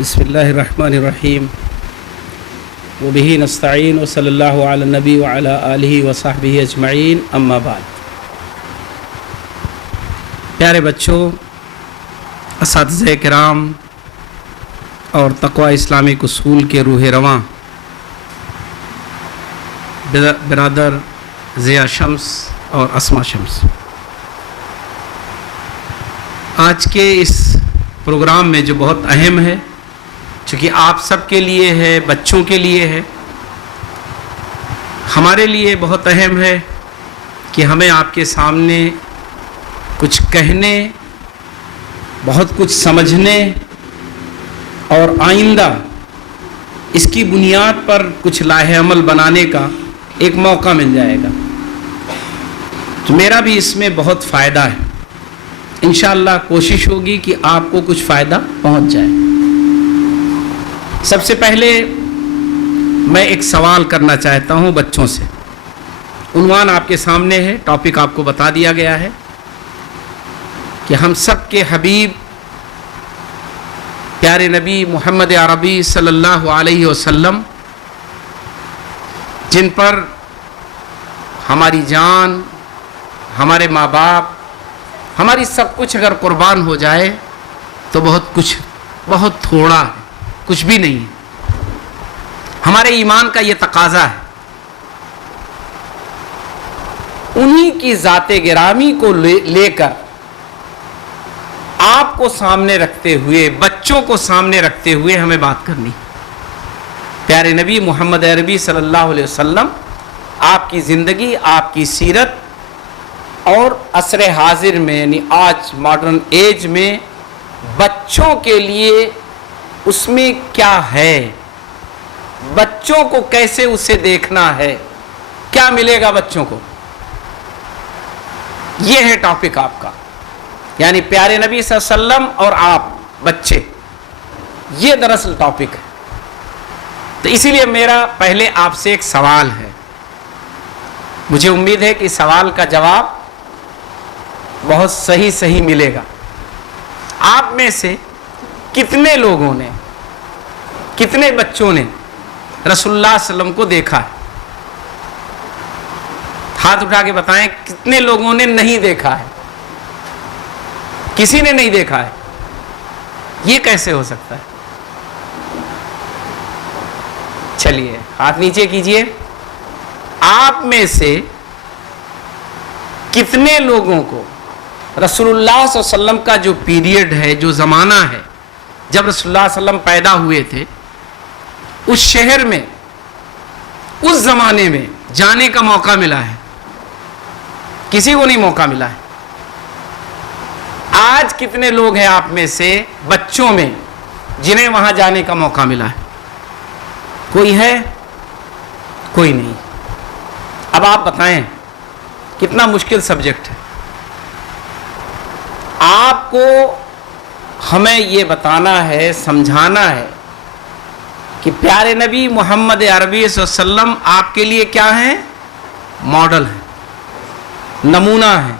بسم اللہ الرحمن الرحیم وبہ نستعین وصلی اللہ علی النبی وعلی آلہ وصحبہ اجمعین اما بعد۔ پیارے بچوں، اساتذہ کرام اور تقوی اسلامک اصول کے روح رواں برادر ضیاء شمس اور اسما شمس، آج کے اس پروگرام میں جو بہت اہم ہے، چونکہ آپ سب کے لیے ہے، بچوں کے لیے ہے، ہمارے لیے بہت اہم ہے کہ ہمیں آپ کے سامنے کچھ کہنے، بہت کچھ سمجھنے اور آئندہ اس کی بنیاد پر کچھ لاہ عمل بنانے کا ایک موقع مل جائے گا، تو میرا بھی اس میں بہت فائدہ ہے۔ انشاءاللہ کوشش ہوگی کہ آپ کو کچھ فائدہ پہنچ جائے۔ سب سے پہلے میں ایک سوال کرنا چاہتا ہوں بچوں سے۔ عنوان آپ کے سامنے ہے، ٹاپک آپ کو بتا دیا گیا ہے کہ ہم سب کے حبیب پیارے نبی محمد عربی صلی اللہ علیہ وسلم، جن پر ہماری جان، ہمارے ماں باپ، ہماری سب کچھ اگر قربان ہو جائے تو بہت تھوڑا ہے، کچھ بھی نہیں ہے۔ ہمارے ایمان کا یہ تقاضا ہے۔ انہی کی ذات گرامی کو لے کر آپ کو سامنے رکھتے ہوئے، بچوں کو سامنے رکھتے ہوئے ہمیں بات کرنی۔ پیارے نبی محمد عربی صلی اللہ علیہ وسلم، آپ کی زندگی، آپ کی سیرت، اور عصر حاضر میں یعنی آج ماڈرن ایج میں بچوں کے لیے اس میں کیا ہے، بچوں کو کیسے اسے دیکھنا ہے، کیا ملے گا بچوں کو، یہ ہے ٹاپک آپ کا۔ یعنی پیارے نبی صلی اللہ علیہ وسلم اور آپ بچے، یہ دراصل ٹاپک ہے۔ تو اسی لیے میرا پہلے آپ سے ایک سوال ہے، مجھے امید ہے کہ سوال کا جواب بہت صحیح ملے گا۔ آپ میں سے کتنے لوگوں نے، کتنے بچوں نے رسول اللہ صلی اللہ علیہ وسلم کو دیکھا ہے؟ ہاتھ اٹھا کے بتائیں کتنے لوگوں نے نہیں دیکھا ہے؟ کسی نے نہیں دیکھا ہے؟ یہ کیسے ہو سکتا ہے؟ چلیے ہاتھ نیچے کیجئے۔ آپ میں سے کتنے لوگوں کو رسول اللہ صلی اللہ علیہ وسلم کا جو پیریڈ ہے، جو زمانہ ہے، جب رسول اللہ صلی اللہ علیہ وسلم پیدا ہوئے تھے، اس شہر میں، اس زمانے میں جانے کا موقع ملا ہے؟ کسی کو نہیں موقع ملا ہے۔ آج کتنے لوگ ہیں آپ میں سے بچوں میں جنہیں وہاں جانے کا موقع ملا ہے؟ کوئی ہے؟ کوئی نہیں۔ اب آپ بتائیں کتنا مشکل سبجیکٹ ہے۔ آپ کو ہمیں یہ بتانا ہے، سمجھانا ہے کہ پیارے نبی محمد عربی صلی اللہ علیہ وسلم آپ کے لیے کیا ہیں؟ ماڈل ہیں، نمونہ ہیں۔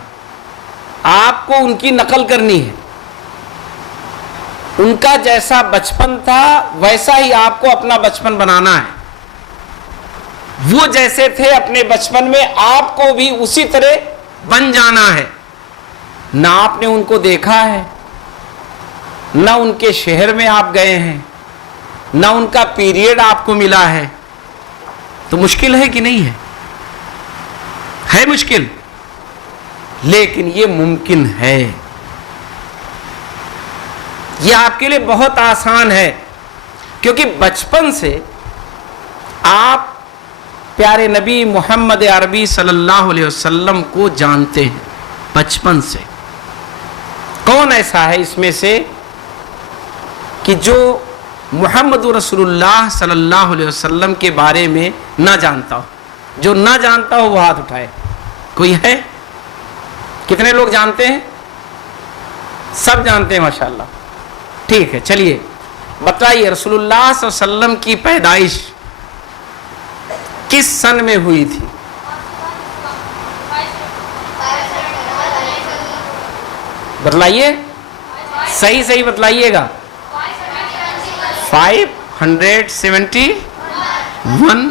آپ کو ان کی نقل کرنی ہے۔ ان کا جیسا بچپن تھا ویسا ہی آپ کو اپنا بچپن بنانا ہے۔ وہ جیسے تھے اپنے بچپن میں، آپ کو بھی اسی طرح بن جانا ہے۔ نہ آپ نے ان کو دیکھا ہے، نہ ان کے شہر میں آپ گئے ہیں، نہ ان کا پیریڈ آپ کو ملا ہے، تو مشکل ہے کہ نہیں ہے؟ ہے مشکل، لیکن یہ ممکن ہے۔ یہ آپ کے لیے بہت آسان ہے، کیونکہ بچپن سے آپ پیارے نبی محمد عربی صلی اللہ علیہ وسلم کو جانتے ہیں، بچپن سے۔ کون ایسا ہے اس میں سے کہ جو محمد رسول اللہ صلی اللہ علیہ وسلم کے بارے میں نہ جانتا ہو؟ جو نہ جانتا ہو وہ ہاتھ اٹھائے۔ کوئی ہے؟ کتنے لوگ جانتے ہیں؟ سب جانتے ہیں ماشاءاللہ۔ ٹھیک ہے، چلیے بتائیے رسول اللہ صلی اللہ علیہ وسلم کی پیدائش کس سن میں ہوئی تھی؟ بتلائیے، صحیح بتلائیے گا۔ 571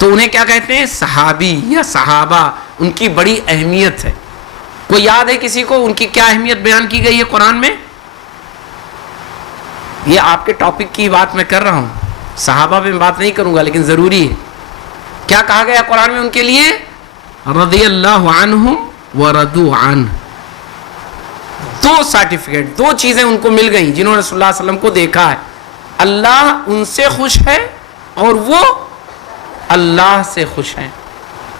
تو انہیں کیا کہتے ہیں؟ صحابی یا صحابہ. ان کی بڑی اہمیت ہے. کوئی یاد ہے کسی کو ان کی کیا اہمیت بیان کی گئی ہے قرآن میں؟ یہ آپ کے ٹاپک کی بات میں کر رہا ہوں, صحابہ پہ میں بات نہیں کروں گا, لیکن ضروری ہے. کیا کہا گیا قرآن میں ان کے لیے؟ رضی اللہ عنہم ورضوا عنہ. دو سرٹیفکیٹ, دو چیزیں ان کو مل گئیں جنہوں نے صلی اللہ علیہ وسلم کو دیکھا ہے. اللہ ان سے خوش ہے اور وہ اللہ سے خوش ہیں.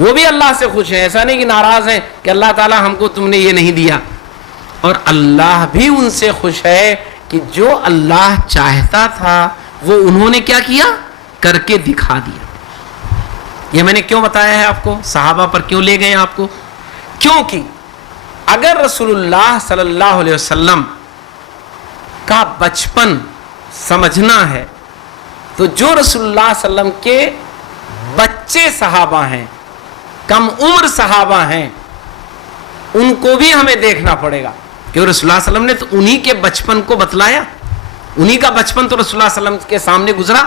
وہ بھی اللہ سے خوش ہیں, ایسا نہیں کہ ناراض ہیں کہ اللہ تعالیٰ ہم کو تم نے یہ نہیں دیا. اور اللہ بھی ان سے خوش ہے کہ جو اللہ چاہتا تھا وہ انہوں نے کیا کیا؟ کر کے دکھا دیا. یہ میں نے کیوں بتایا ہے آپ کو؟ صحابہ پر کیوں لے گئے آپ کو؟ کیونکہ اگر رسول اللہ صلی اللہ علیہ وسلم کا بچپن سمجھنا ہے تو جو رسول اللہ صلی اللہ علیہ وسلم کے بچے صحابہ ہیں, کم عمر صحابہ ہیں, ان کو بھی ہمیں دیکھنا پڑے گا. کہ رسول اللہ صلی اللہ علیہ وسلم نے تو انہی کے بچپن کو بتلایا, انہی کا بچپن تو رسول اللہ صلی اللہ علیہ وسلم کے سامنے گزرا.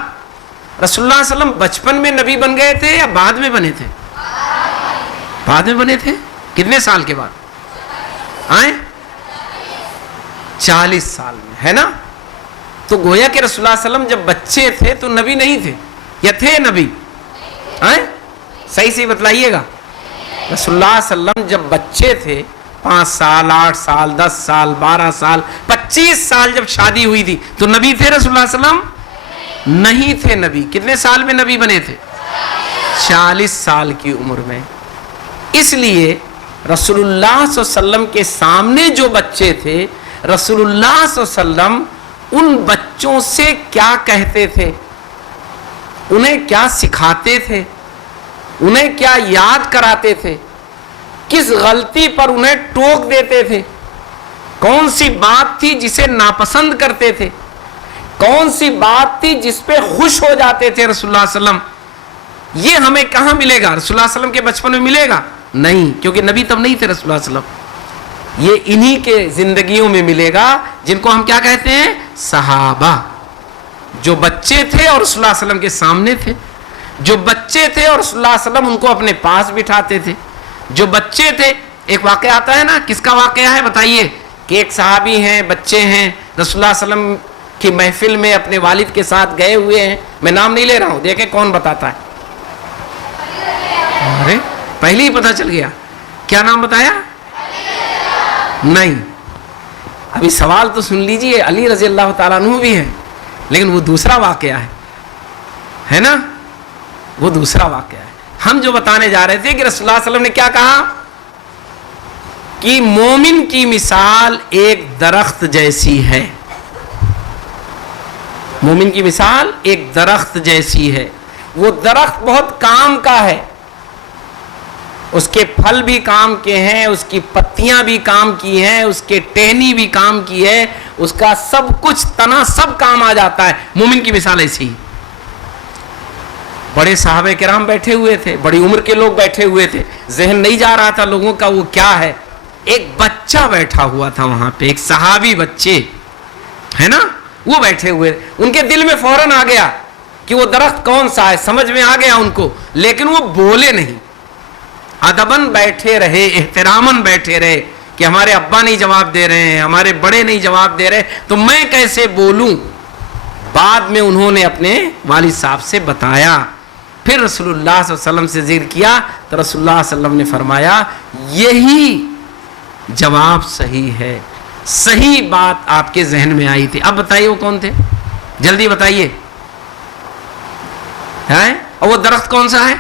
رسول اللہ صلی اللہ علیہ وسلم بچپن میں نبی بن گئے تھے یا بعد میں بنے تھے؟ بعد میں بنے تھے. کتنے سال کے بعد آئے؟ 40 سال میں, ہے نا. تو گویا کہ رسول اللہ صلی اللہ علیہ وسلم جب بچے تھے تو نبی نہیں تھے یا تھے نبی؟ آئے صحیح سے بتلائیے گا. رسول اللہ صلی اللہ علیہ وسلم جب بچے تھے, 5 سال 8 سال 10 سال 12 سال 25 سال جب شادی ہوئی تھی تو نبی تھے رسول اللہ صلی اللہ علیہ وسلم؟ نہیں تھے نبی. کتنے سال میں نبی بنے تھے؟ 40 سال کی عمر میں. اس لیے رسول اللہ صلی اللہ علیہ وسلم کے سامنے جو بچے تھے, رسول اللہ صلی اللہ علیہ وسلم ان بچوں سے کیا کہتے تھے, انہیں کیا سکھاتے تھے, انہیں کیا یاد کراتے تھے, کس غلطی پر انہیں ٹوک دیتے تھے, کون سی بات تھی جسے ناپسند کرتے تھے, کون سی بات تھی جس پہ خوش ہو جاتے تھے رسول اللہ صلی اللہ علیہ وسلم. یہ ہمیں کہاں ملے گا؟ رسول اللہ صلی اللہ علیہ وسلم کے بچپن میں ملے گا؟ نہیں, کیونکہ نبی تب نہیں تھے رسول اللہ صلی اللہ علیہ وسلم. یہ انہی کے زندگیوں میں ملے گا جن کو ہم کیا کہتے ہیں؟ صحابہ. جو بچے تھے اور رسول اللہ صلی اللہ علیہ وسلم کے سامنے تھے, جو بچے تھے اور رسول اللہ صلی اللہ علیہ وسلم ان کو اپنے پاس بٹھاتے تھے, جو بچے تھے. ایک واقعہ آتا ہے نا, کس کا واقعہ ہے بتائیے؟ کہ ایک صحابی ہیں, بچے ہیں, رسول اللہ صلی اللہ علیہ وسلم کی محفل میں اپنے والد کے ساتھ گئے ہوئے ہیں. میں نام نہیں لے رہا ہوں, دیکھیں کون بتاتا ہے. ارے پہلے ہی پتہ چل گیا. کیا نام بتایا؟ نہیں, ابھی سوال تو سن لیجئے. علی رضی اللہ تعالیٰ عنہ بھی ہے, لیکن وہ دوسرا واقعہ ہے نا, وہ دوسرا واقعہ ہے. ہم جو بتانے جا رہے تھے کہ رسول اللہ صلی اللہ علیہ وسلم نے کیا کہا کہ مومن کی مثال ایک درخت جیسی ہے. مومن کی مثال ایک درخت جیسی ہے. وہ درخت بہت کام کا ہے, اس کے پھل بھی کام کے ہیں, اس کی پتیاں بھی کام کی ہیں, اس کے ٹہنی بھی کام کی ہے, اس کا سب کچھ تنا سب کام آ جاتا ہے. مومن کی مثال ایسی. بڑے صحابہ کرام بیٹھے ہوئے تھے, بڑی عمر کے لوگ بیٹھے ہوئے تھے, ذہن نہیں جا رہا تھا لوگوں کا وہ کیا ہے. ایک بچہ بیٹھا ہوا تھا وہاں پہ, ایک صحابی بچے ہے نا, وہ بیٹھے ہوئے. ان کے دل میں فوراً آ گیا کہ وہ درخت کون سا ہے, سمجھ میں آ گیا ان کو, لیکن وہ بولے نہیں. ادباً بیٹھے رہے, احتراماً بیٹھے رہے کہ ہمارے ابا نہیں جواب دے رہے ہیں, ہمارے بڑے نہیں جواب دے رہے, تو میں کیسے بولوں. بعد میں انہوں نے اپنے والد صاحب سے بتایا, پھر رسول اللہ صلی اللہ علیہ وسلم سے ذکر کیا, تو رسول اللہ صلی اللہ علیہ وسلم نے فرمایا یہی جواب صحیح ہے, صحیح بات آپ کے ذہن میں آئی تھی. اب بتائیے وہ کون تھے, جلدی بتائیے. اور وہ درخت کون سا ہے؟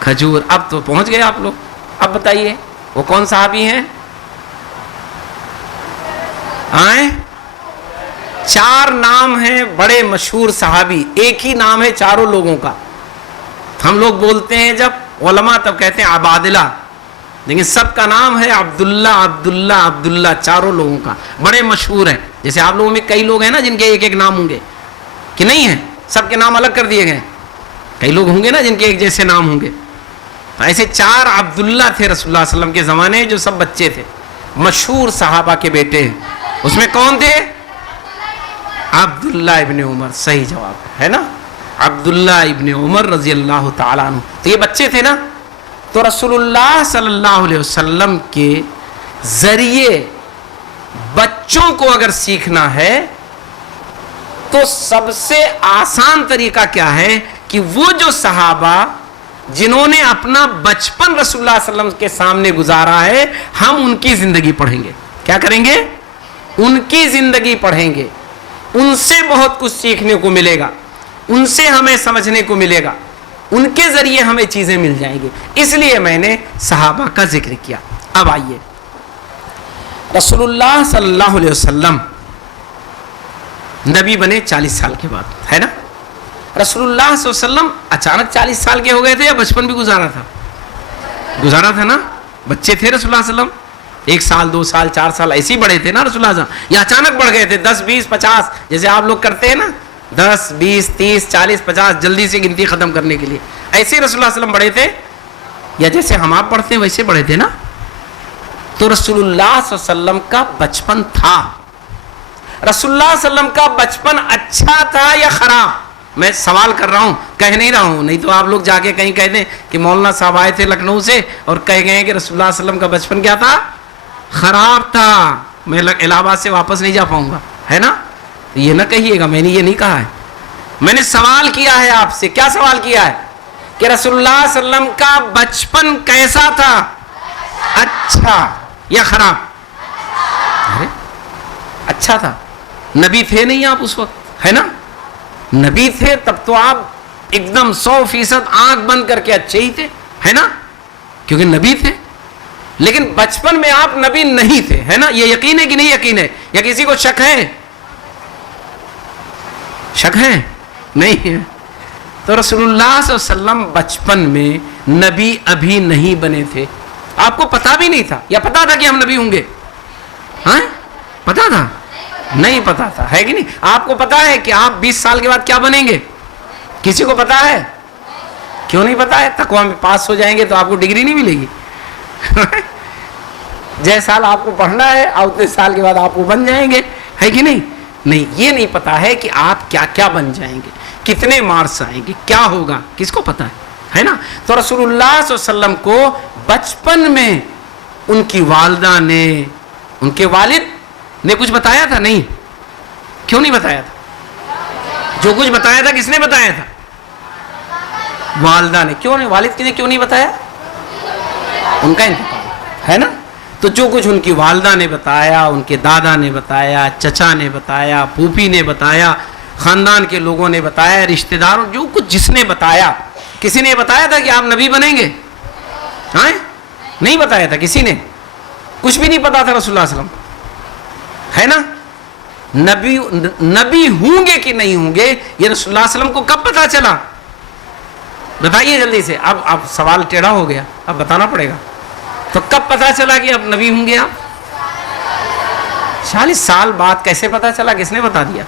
کھجور. اب تو پہنچ گئے آپ لوگ. اب بتائیے وہ کون صحابی ہیں؟ 4 نام ہیں بڑے مشہور صحابی, ایک ہی نام ہے چاروں لوگوں کا. ہم لوگ بولتے ہیں جب علماء تب کہتے ہیں عبادلہ, لیکن سب کا نام ہے عبداللہ عبداللہ عبداللہ, چاروں لوگوں کا بڑے مشہور ہیں. جیسے آپ لوگوں میں کئی لوگ ہیں نا جن کے ایک ایک نام ہوں گے, کہ نہیں ہیں, سب کے نام الگ کر دیے گئے. کئی لوگ ہوں گے نا جن کے ایک جیسے نام ہوں گے. ایسے 4 عبداللہ تھے رسول اللہ صلی اللہ علیہ وسلم کے زمانے, جو سب بچے تھے, مشہور صحابہ کے بیٹے ہیں. اس میں کون تھے؟ عبداللہ ابن عمر. صحیح جواب ہے نا. عبداللہ ابن عمر رضی اللہ تعالیٰ عنہ. تو یہ بچے تھے نا, تو رسول اللہ صلی اللہ علیہ وسلم کے ذریعے بچوں کو اگر سیکھنا ہے تو سب سے آسان طریقہ کیا ہے کہ وہ جو صحابہ جنہوں نے اپنا بچپن رسول اللہ صلی اللہ علیہ وسلم کے سامنے گزارا ہے, ہم ان کی زندگی پڑھیں گے. کیا کریں گے؟ ان کی زندگی پڑھیں گے. ان سے بہت کچھ سیکھنے کو ملے گا, ان سے ہمیں سمجھنے کو ملے گا, ان کے ذریعے ہمیں چیزیں مل جائیں گی. اس لیے میں نے صحابہ کا ذکر کیا. اب آئیے, رسول اللہ صلی اللہ علیہ وسلم نبی بنے 40 سال کے بعد, ہے نا. رسول اللہ صلی اللہ علیہ وسلم اچانک 40 سال کے ہو گئے تھے یا بچپن بھی گزارا تھا نا؟ بچے تھے رسول اللہ صلی اللہ علیہ وسلم, 1 سال 2 سال 4 سال ایسے ہی بڑھے تھے نا رسول اللہ صلی اللہ علیہ وسلم, یا اچانک بڑھ گئے تھے 10 20 50, جیسے آپ لوگ کرتے ہیں نا 10 20 30 40 50 جلدی سے گنتی ختم کرنے کے لیے, ایسے رسول اللہ صلی اللہ علیہ وسلم بڑھے تھے, یا جیسے ہم آپ پڑھتے ہیں ویسے بڑھے تھے نا. تو رسول اللہ صلی اللہ علیہ وسلم کا بچپن تھا. رسول اللہ صلی اللہ علیہ وسلم کا بچپن اچھا تھا یا خراب؟ میں سوال کر رہا ہوں, کہہ نہیں رہا ہوں, نہیں تو آپ لوگ جا کے کہیں کہہ دیں کہ مولانا صاحب آئے تھے لکھنؤ سے اور کہہ گئے کہ رسول اللہ صلی اللہ علیہ وسلم کا بچپن کیا تھا؟ خراب تھا. میں الہ آباد سے واپس نہیں جا پاؤں گا, ہے نا. یہ نہ کہیے گا میں نے یہ نہیں کہا ہے. میں نے سوال کیا ہے آپ سے. کیا سوال کیا ہے؟ کہ رسول اللہ صلی اللہ علیہ وسلم کا بچپن کیسا تھا؟ اچھا یا خراب؟ اچھا تھا. نبی تھے نہیں آپ اس وقت, ہے نا. نبی تھے تب تو آپ ایک دم 100% آنکھ بند کر کے اچھے ہی تھے, ہے نا, کیونکہ نبی تھے. لیکن بچپن میں آپ نبی نہیں تھے, ہے نا. یہ یقین ہے کہ نہیں یقین ہے, یا کسی کو شک ہے؟ شک ہے؟ نہیں ہے. تو رسول اللہ صلی اللہ علیہ وسلم بچپن میں نبی ابھی نہیں بنے تھے. آپ کو پتا بھی نہیں تھا, یا پتا تھا کہ ہم نبی ہوں گے؟ ہاں, پتا تھا؟ نہیں پتا تھا, ہے کہ نہیں. آپ کو پتا ہے کہ آپ 20 سال کے بعد کیا بنیں گے؟ کسی کو پتا ہے؟ کیوں نہیں پتا ہے؟ تقویٰ میں پاس ہو جائیں گے تو آپ کو ڈگری نہیں ملے گی. جے سال آپ کو پڑھنا ہے اور اتنے سال کے بعد آپ وہ بن جائیں گے, ہے کہ نہیں. نہیں, یہ نہیں پتا ہے کہ آپ کیا کیا بن جائیں گے, کتنے مارکس آئیں گے, کیا ہوگا, کس کو پتا ہے نا. تو رسول اللہ صلی اللہ علیہ وسلم کو بچپن میں ان کی والدہ نے, ان کے والد نے کچھ بتایا تھا؟ نہیں. کیوں نہیں بتایا تھا؟ جو کچھ بتایا تھا کس نے بتایا تھا؟ والدہ نے. کیوں نہیں؟ والد نے کیوں نہیں بتایا؟ ان کا انتقال, ہے نا. تو جو کچھ ان کی والدہ نے بتایا, ان کے دادا نے بتایا, چچا نے بتایا, پھوپھی نے بتایا, خاندان کے لوگوں نے بتایا, رشتہ داروں, جو کچھ جس نے بتایا, کسی نے بتایا تھا کہ آپ نبی بنیں گے؟ ہاں, نہیں بتایا تھا کسی نے. کچھ بھی نہیں پتا تھا رسول اللہ صلی اللہ علیہ وسلم, ہے نا. نبی ہوں گے کہ نہیں ہوں گے یہ رسول اللہ صلی اللہ علیہ وسلم کو کب پتا چلا؟ بتائیے جلدی سے. اب سوال ٹیڑھا ہو گیا, اب بتانا پڑے گا. تو کب پتا چلا کہ اب نبی ہوں گے آپ؟ 40 سال بعد. کیسے پتا چلا, کس نے بتا دیا؟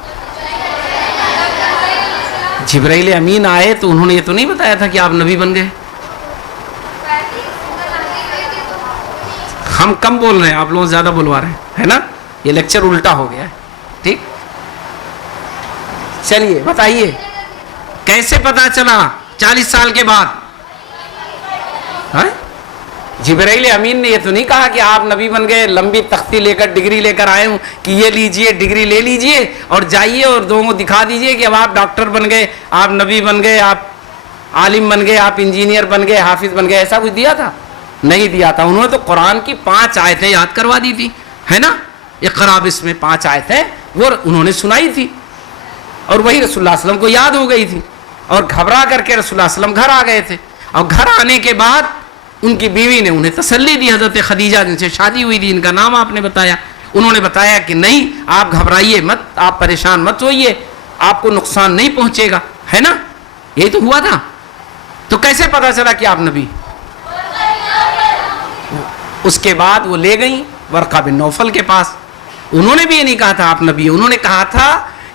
جبرائیل امین آئے تو انہوں نے یہ تو نہیں بتایا تھا کہ آپ نبی بن گئے. ہم کم بول رہے ہیں, آپ لوگ زیادہ بلوا رہے ہیں, ہے نا. یہ لیکچر الٹا ہو گیا ہے. ٹھیک, چلیے بتائیے کیسے پتا چلا 40 سال کے بعد؟ جبرائیل امین نے یہ تو نہیں کہا کہ آپ نبی بن گئے, لمبی تختی لے کر ڈگری لے کر آئے ہوں کہ یہ لیجئے ڈگری لے لیجئے اور جائیے اور دو کو دکھا دیجئے کہ اب آپ ڈاکٹر بن گئے, آپ نبی بن گئے, آپ عالم بن گئے, آپ انجینئر بن گئے, حافظ بن گئے. ایسا کچھ دیا تھا؟ نہیں دیا تھا. انہوں نے تو قرآن کی 5 آیتیں یاد کروا دی تھی, ہے نا. اقرا بسم 5 آیتیں وہ انہوں نے سنائی تھی اور وہی رسول اللہ صلی اللہ علیہ وسلم کو یاد ہو گئی تھی اور گھبرا کر کے رسول اللہ صلی اللہ علیہ وسلم گھر آ گئے تھے. اور گھر آنے کے بعد ان کی بیوی نے انہیں تسلی دی, حضرت خدیجہ جن سے شادی ہوئی تھی, ان کا نام آپ نے بتایا. انہوں نے بتایا کہ نہیں, آپ گھبرائیے مت, آپ پریشان مت ہوئیے, آپ کو نقصان نہیں پہنچے گا, ہے نا. یہی تو ہوا تھا. تو کیسے پتا چلا کہ آپ نبی؟ اس کے بعد وہ لے گئیں ورقہ بن نوفل کے پاس. انہوں نے بھی یہ نہیں کہا تھا آپ نبی, انہوں نے کہا تھا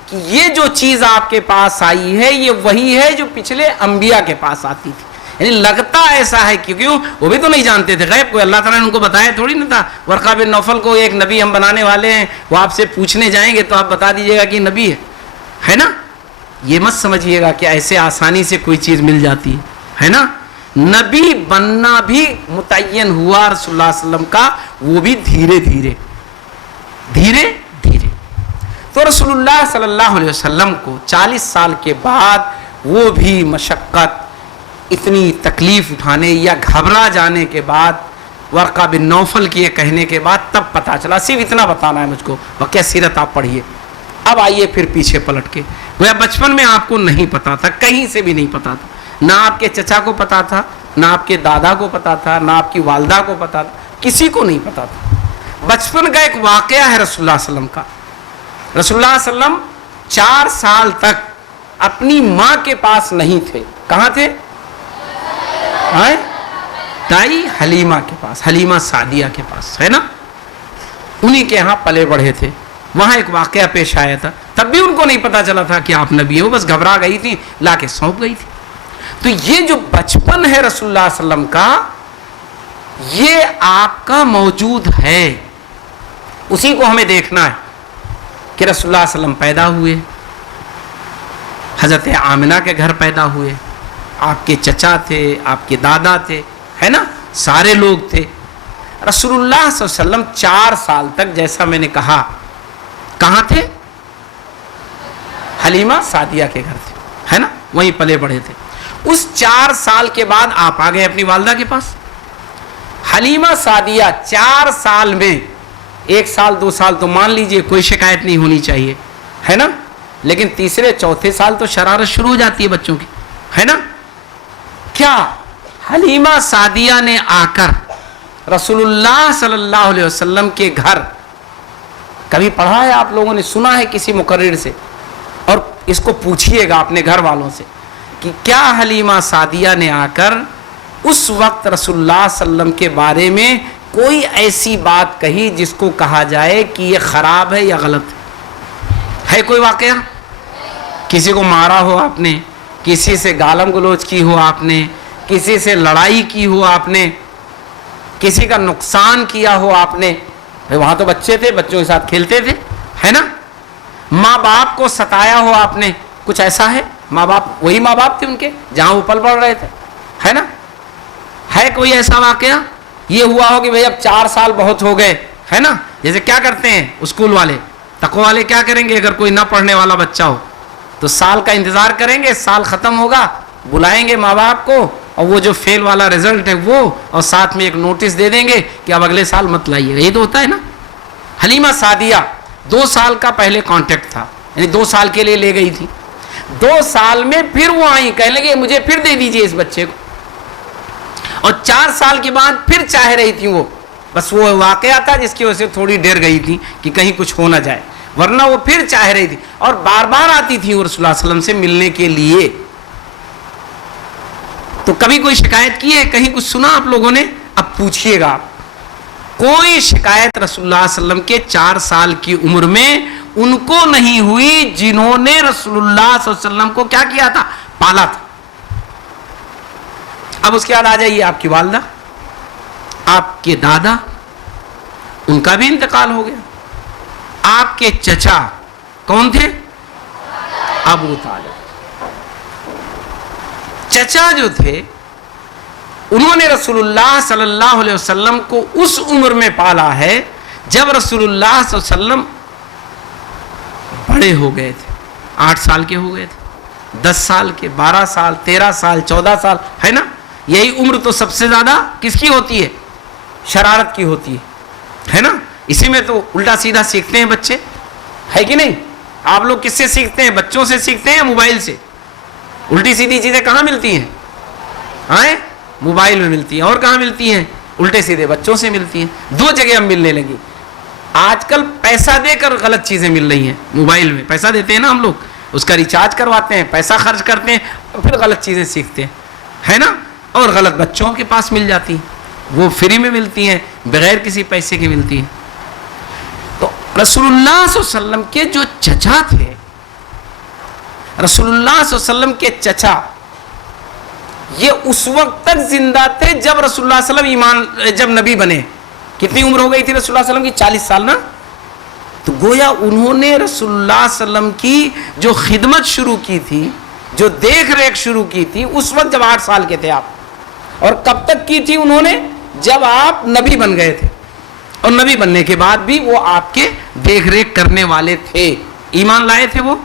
کہ یہ جو چیز آپ کے پاس آئی ہے یہ وہی ہے جو پچھلے انبیاء کے پاس آتی تھی. یعنی لگتا ایسا ہے, کیونکہ وہ بھی تو نہیں جانتے تھے غیب کو, اللہ تعالیٰ نے ان کو بتایا تھوڑی نہ تھا. ورقہ بن نوفل کو ایک نبی ہم بنانے والے ہیں, وہ آپ سے پوچھنے جائیں گے تو آپ بتا دیجیے گا کہ نبی ہے نا. یہ مت سمجھیے گا کہ ایسے آسانی سے کوئی چیز مل جاتی ہے نا. نبی بننا بھی متعین ہوا رسول اللہ صلی اللہ علیہ وسلم کا, وہ بھی دھیرے دھیرے دھیرے دھیرے. تو رسول اللہ صلی اللہ علیہ وسلم کو 40 سال کے بعد وہ بھی مشقت, اتنی تکلیف اٹھانے یا گھبرا جانے کے بعد, ورقہ بن نوفل کے کہنے کے بعد تب پتا چلا. صرف اتنا بتانا ہے مجھ کو, واقعہ سیرت آپ پڑھیے. اب آئیے پھر پیچھے پلٹ کے, وہ بچپن میں آپ کو نہیں پتا تھا, کہیں سے بھی نہیں پتا تھا, نہ آپ کے چچا کو پتا تھا, نہ آپ کے دادا کو پتا تھا, نہ آپ کی والدہ کو پتا تھا, کسی کو نہیں پتا تھا. بچپن کا ایک واقعہ ہے رسول اللہ صلی اللہ علیہ وسلم کا. رسول اللہ صلی اللہ علیہ وسلم 4 سال تک اپنی ماں کے پاس نہیں تھے. کہاں تھے؟ دائی حلیمہ کے پاس, حلیمہ سعدیہ کے پاس, ہے نا, انہی کے ہاں پلے بڑھے تھے. وہاں ایک واقعہ پیش آیا تھا, تب بھی ان کو نہیں پتا چلا تھا کہ آپ نبی ہیں, وہ بس گھبرا گئی تھی, لا کے سونپ گئی تھی. تو یہ جو بچپن ہے رسول اللہ صلی اللہ علیہ وسلم کا, یہ آپ کا موجود ہے, اسی کو ہمیں دیکھنا ہے کہ رسول اللہ صلی اللہ علیہ وسلم پیدا ہوئے, حضرت آمنہ کے گھر پیدا ہوئے, آپ کے چچا تھے, آپ کے دادا تھے, ہے نا, سارے لوگ تھے. رسول اللہ صلی اللہ علیہ وسلم 4 سال تک, جیسا میں نے کہا, کہاں تھے؟ حلیمہ سعدیہ کے گھر تھے, ہے نا, وہیں پلے بڑھے تھے. اس 4 سال کے بعد آپ آ گئے اپنی والدہ کے پاس. حلیمہ سعدیہ 4 سال میں, 1 سال 2 سال تو مان لیجئے کوئی شکایت نہیں ہونی چاہیے, ہے نا, لیکن تیسرے چوتھے سال تو شرارت شروع ہو جاتی ہے بچوں کی, ہے نا. کیا حلیمہ سعدیہ نے آ کر رسول اللہ صلی اللہ علیہ وسلم کے گھر, کبھی پڑھا ہے آپ لوگوں نے, سنا ہے کسی مقرر سے, اور اس کو پوچھئے گا اپنے گھر والوں سے کہ کیا حلیمہ سعدیہ نے آ کر اس وقت رسول اللہ صلی اللہ علیہ وسلم کے بارے میں کوئی ایسی بات کہی جس کو کہا جائے کہ یہ خراب ہے یا غلط ہے؟ کوئی واقعہ؟ کسی کو مارا ہو آپ نے, کسی سے گالم گلوچ کی ہو آپ نے, کسی سے لڑائی کی ہو آپ نے, کسی کا نقصان کیا ہو آپ نے؟ وہاں تو بچے تھے, بچوں کے ساتھ کھیلتے تھے, ہے نا. ماں باپ کو ستایا ہو آپ نے, کچھ ایسا ہے؟ ماں باپ وہی ماں باپ تھے ان کے جہاں وہ پل بڑھ رہے تھے, ہے نا. ہے کوئی ایسا واقعہ؟ یہ ہوا ہو کہ بھئی اب 4 سال بہت ہو گئے, ہے نا. جیسے کیا کرتے ہیں اسکول والے, تقوی والے کیا کریں گے, اگر کوئی نہ پڑھنے والا بچہ ہو تو سال کا انتظار کریں گے, سال ختم ہوگا, بلائیں گے ماں باپ کو, اور وہ جو فیل والا رزلٹ ہے وہ, اور ساتھ میں ایک نوٹس دے دیں گے کہ اب اگلے سال مت لائیے گا. یہ تو ہوتا ہے نا. حلیمہ سعدیہ 2 سال کا پہلے کانٹیکٹ تھا, یعنی 2 سال کے لیے لے گئی تھی. 2 سال میں پھر وہ آئیں, کہنے لگے مجھے پھر دے دیجئے اس بچے کو, اور 4 سال کے بعد پھر چاہ رہی تھی وہ. بس وہ واقعہ تھا جس کی وجہ سے تھوڑی ڈر گئی تھی کہ کہیں کچھ ہو نہ جائے, ورنہ وہ پھر چاہ رہی تھی, اور بار بار آتی تھی وہ رسول اللہ صلی اللہ علیہ وسلم سے ملنے کے لیے. تو کبھی کوئی شکایت کی ہے, کہیں کچھ سنا آپ لوگوں نے؟ اب پوچھئے گا, کوئی شکایت رسول اللہ صلی اللہ علیہ وسلم کے 4 سال کی عمر میں ان کو نہیں ہوئی جنہوں نے رسول اللہ صلی اللہ علیہ وسلم کو کیا کیا تھا, پالا تھا. اب اس کے بعد آ جائیے آپ کی والدہ, آپ کے دادا, ان کا بھی انتقال ہو گیا. آپ کے چچا کون تھے؟ ابو طالب. چچا جو تھے انہوں نے رسول اللہ صلی اللہ علیہ وسلم کو اس عمر میں پالا ہے جب رسول اللہ صلی اللہ علیہ وسلم بڑے ہو گئے تھے, 8 سال کے ہو گئے تھے, 10 سال کے, 12 سال, 13 سال, 14 سال, ہے نا. یہی عمر تو سب سے زیادہ کس کی ہوتی ہے؟ شرارت کی ہوتی ہے نا. اسی میں تو الٹا سیدھا سیکھتے ہیں بچے, ہے کہ نہیں؟ آپ لوگ کس سے سیکھتے ہیں؟ بچوں سے سیکھتے ہیں یا موبائل سے؟ الٹی سیدھی چیزیں کہاں ملتی ہیں؟ آئیں موبائل میں ملتی ہیں. اور کہاں ملتی ہیں؟ الٹے سیدھے بچوں سے ملتی ہیں. 2 جگہ ہم ملنے لگی. آج کل پیسہ دے کر غلط چیزیں مل رہی ہیں. موبائل میں پیسہ دیتے ہیں نا ہم لوگ, اس کا ریچارج کرواتے ہیں, پیسہ خرچ کرتے ہیں, اور پھر غلط چیزیں سیکھتے ہیں, ہے نا. اور غلط بچوں کے پاس مل جاتی ہیں, وہ فری میں ملتی ہیں, بغیر کسی پیسے کے ملتی ہیں. تو رسول اللہ صلی اللہ علیہ وسلم کے جو چچا تھے, رسول اللہ صلی اللہ علیہ وسلم کے چچا, یہ اس وقت تک زندہ تھے جب رسول اللہ صلی اللہ علیہ وسلم جب نبی بنے. کتنی عمر ہو گئی تھی رسول اللہ صلی اللہ علیہ وسلم کی؟ 40 سال نا. تو گویا انہوں نے رسول اللہ صلی اللہ علیہ وسلم کی جو خدمت شروع کی تھی، جو دیکھ ریکھ شروع کی تھی، اس وقت جب 8 سال کے تھے آپ، اور کب تک کی تھی انہوں نے؟ جب آپ نبی بن گئے تھے، اور نبی بننے کے بعد بھی وہ آپ کے دیکھ ریکھ کرنے والے تھے۔ ایمان لائے تھے؟ وہ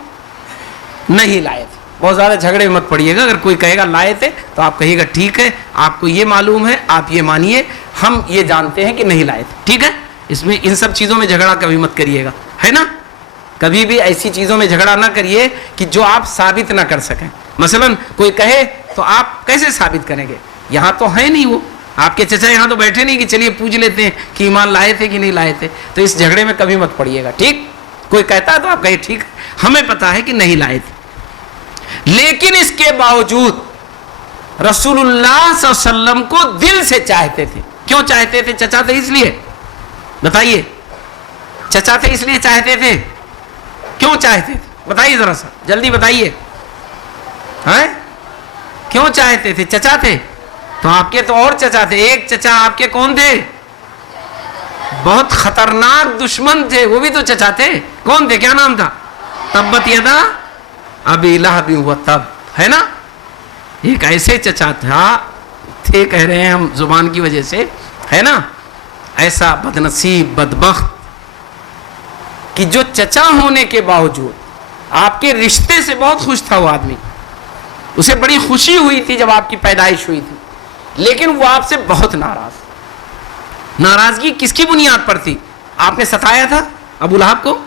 نہیں لائے تھے۔ بہت زیادہ جھگڑے میں مت پڑیے گا، اگر کوئی کہے گا لائے تھے تو آپ کہیے گا ٹھیک ہے، آپ کو یہ معلوم ہے، آپ یہ مانیے، ہم یہ جانتے ہیں کہ نہیں لائے تھے، ٹھیک ہے؟ اس میں ان سب چیزوں میں جھگڑا کبھی مت کریے گا، ہے نا؟ کبھی بھی ایسی چیزوں میں جھگڑا نہ کریے کہ جو آپ ثابت نہ کر سکیں۔ مثلا کوئی کہے تو آپ کیسے ثابت کریں گے؟ یہاں تو ہے نہیں، وہ آپ کے چچا یہاں تو بیٹھے نہیں کہ چلیے پوچھ لیتے ہیں کہ ایمان لائے تھے کہ نہیں لائے تھے۔ تو اس جھگڑے میں کبھی مت پڑیے گا، ٹھیک؟ کوئی کہتا ہے تو آپ کہیے ٹھیک، ہمیں پتا ہے کہ نہیں لائے تھے، لیکن اس کے باوجود رسول اللہ صلی اللہ علیہ وسلم کو دل سے چاہتے تھے۔ کیوں چاہتے تھے؟ چچا تھے اس لیے؟ بتائیے، چچا تھے اس لیے چاہتے تھے؟ کیوں چاہتے تھے؟ بتائیے ذرا سا جلدی بتائیے، ہیں؟ کیوں چاہتے تھے؟ چچا تھے تو آپ کے تو اور چچا تھے، ایک چچا آپ کے کون تھے؟ بہت خطرناک دشمن تھے، وہ بھی تو چچا تھے۔ کون تھے؟ کیا نام تھا؟ تبت یدا ابی لہب وتب، ہے نا؟ ایک ایسے چچا تھے، کہہ رہے ہیں ہم زبان کی وجہ سے، ہے نا؟ ایسا بدنصیب بدبخت کہ جو چچا ہونے کے باوجود آپ کے رشتے سے بہت خوش تھا وہ آدمی، اسے بڑی خوشی ہوئی تھی جب آپ کی پیدائش ہوئی تھی، لیکن وہ آپ سے بہت ناراض۔ ناراضگی کس کی بنیاد پر تھی؟ آپ نے ستایا تھا ابو لہب کو،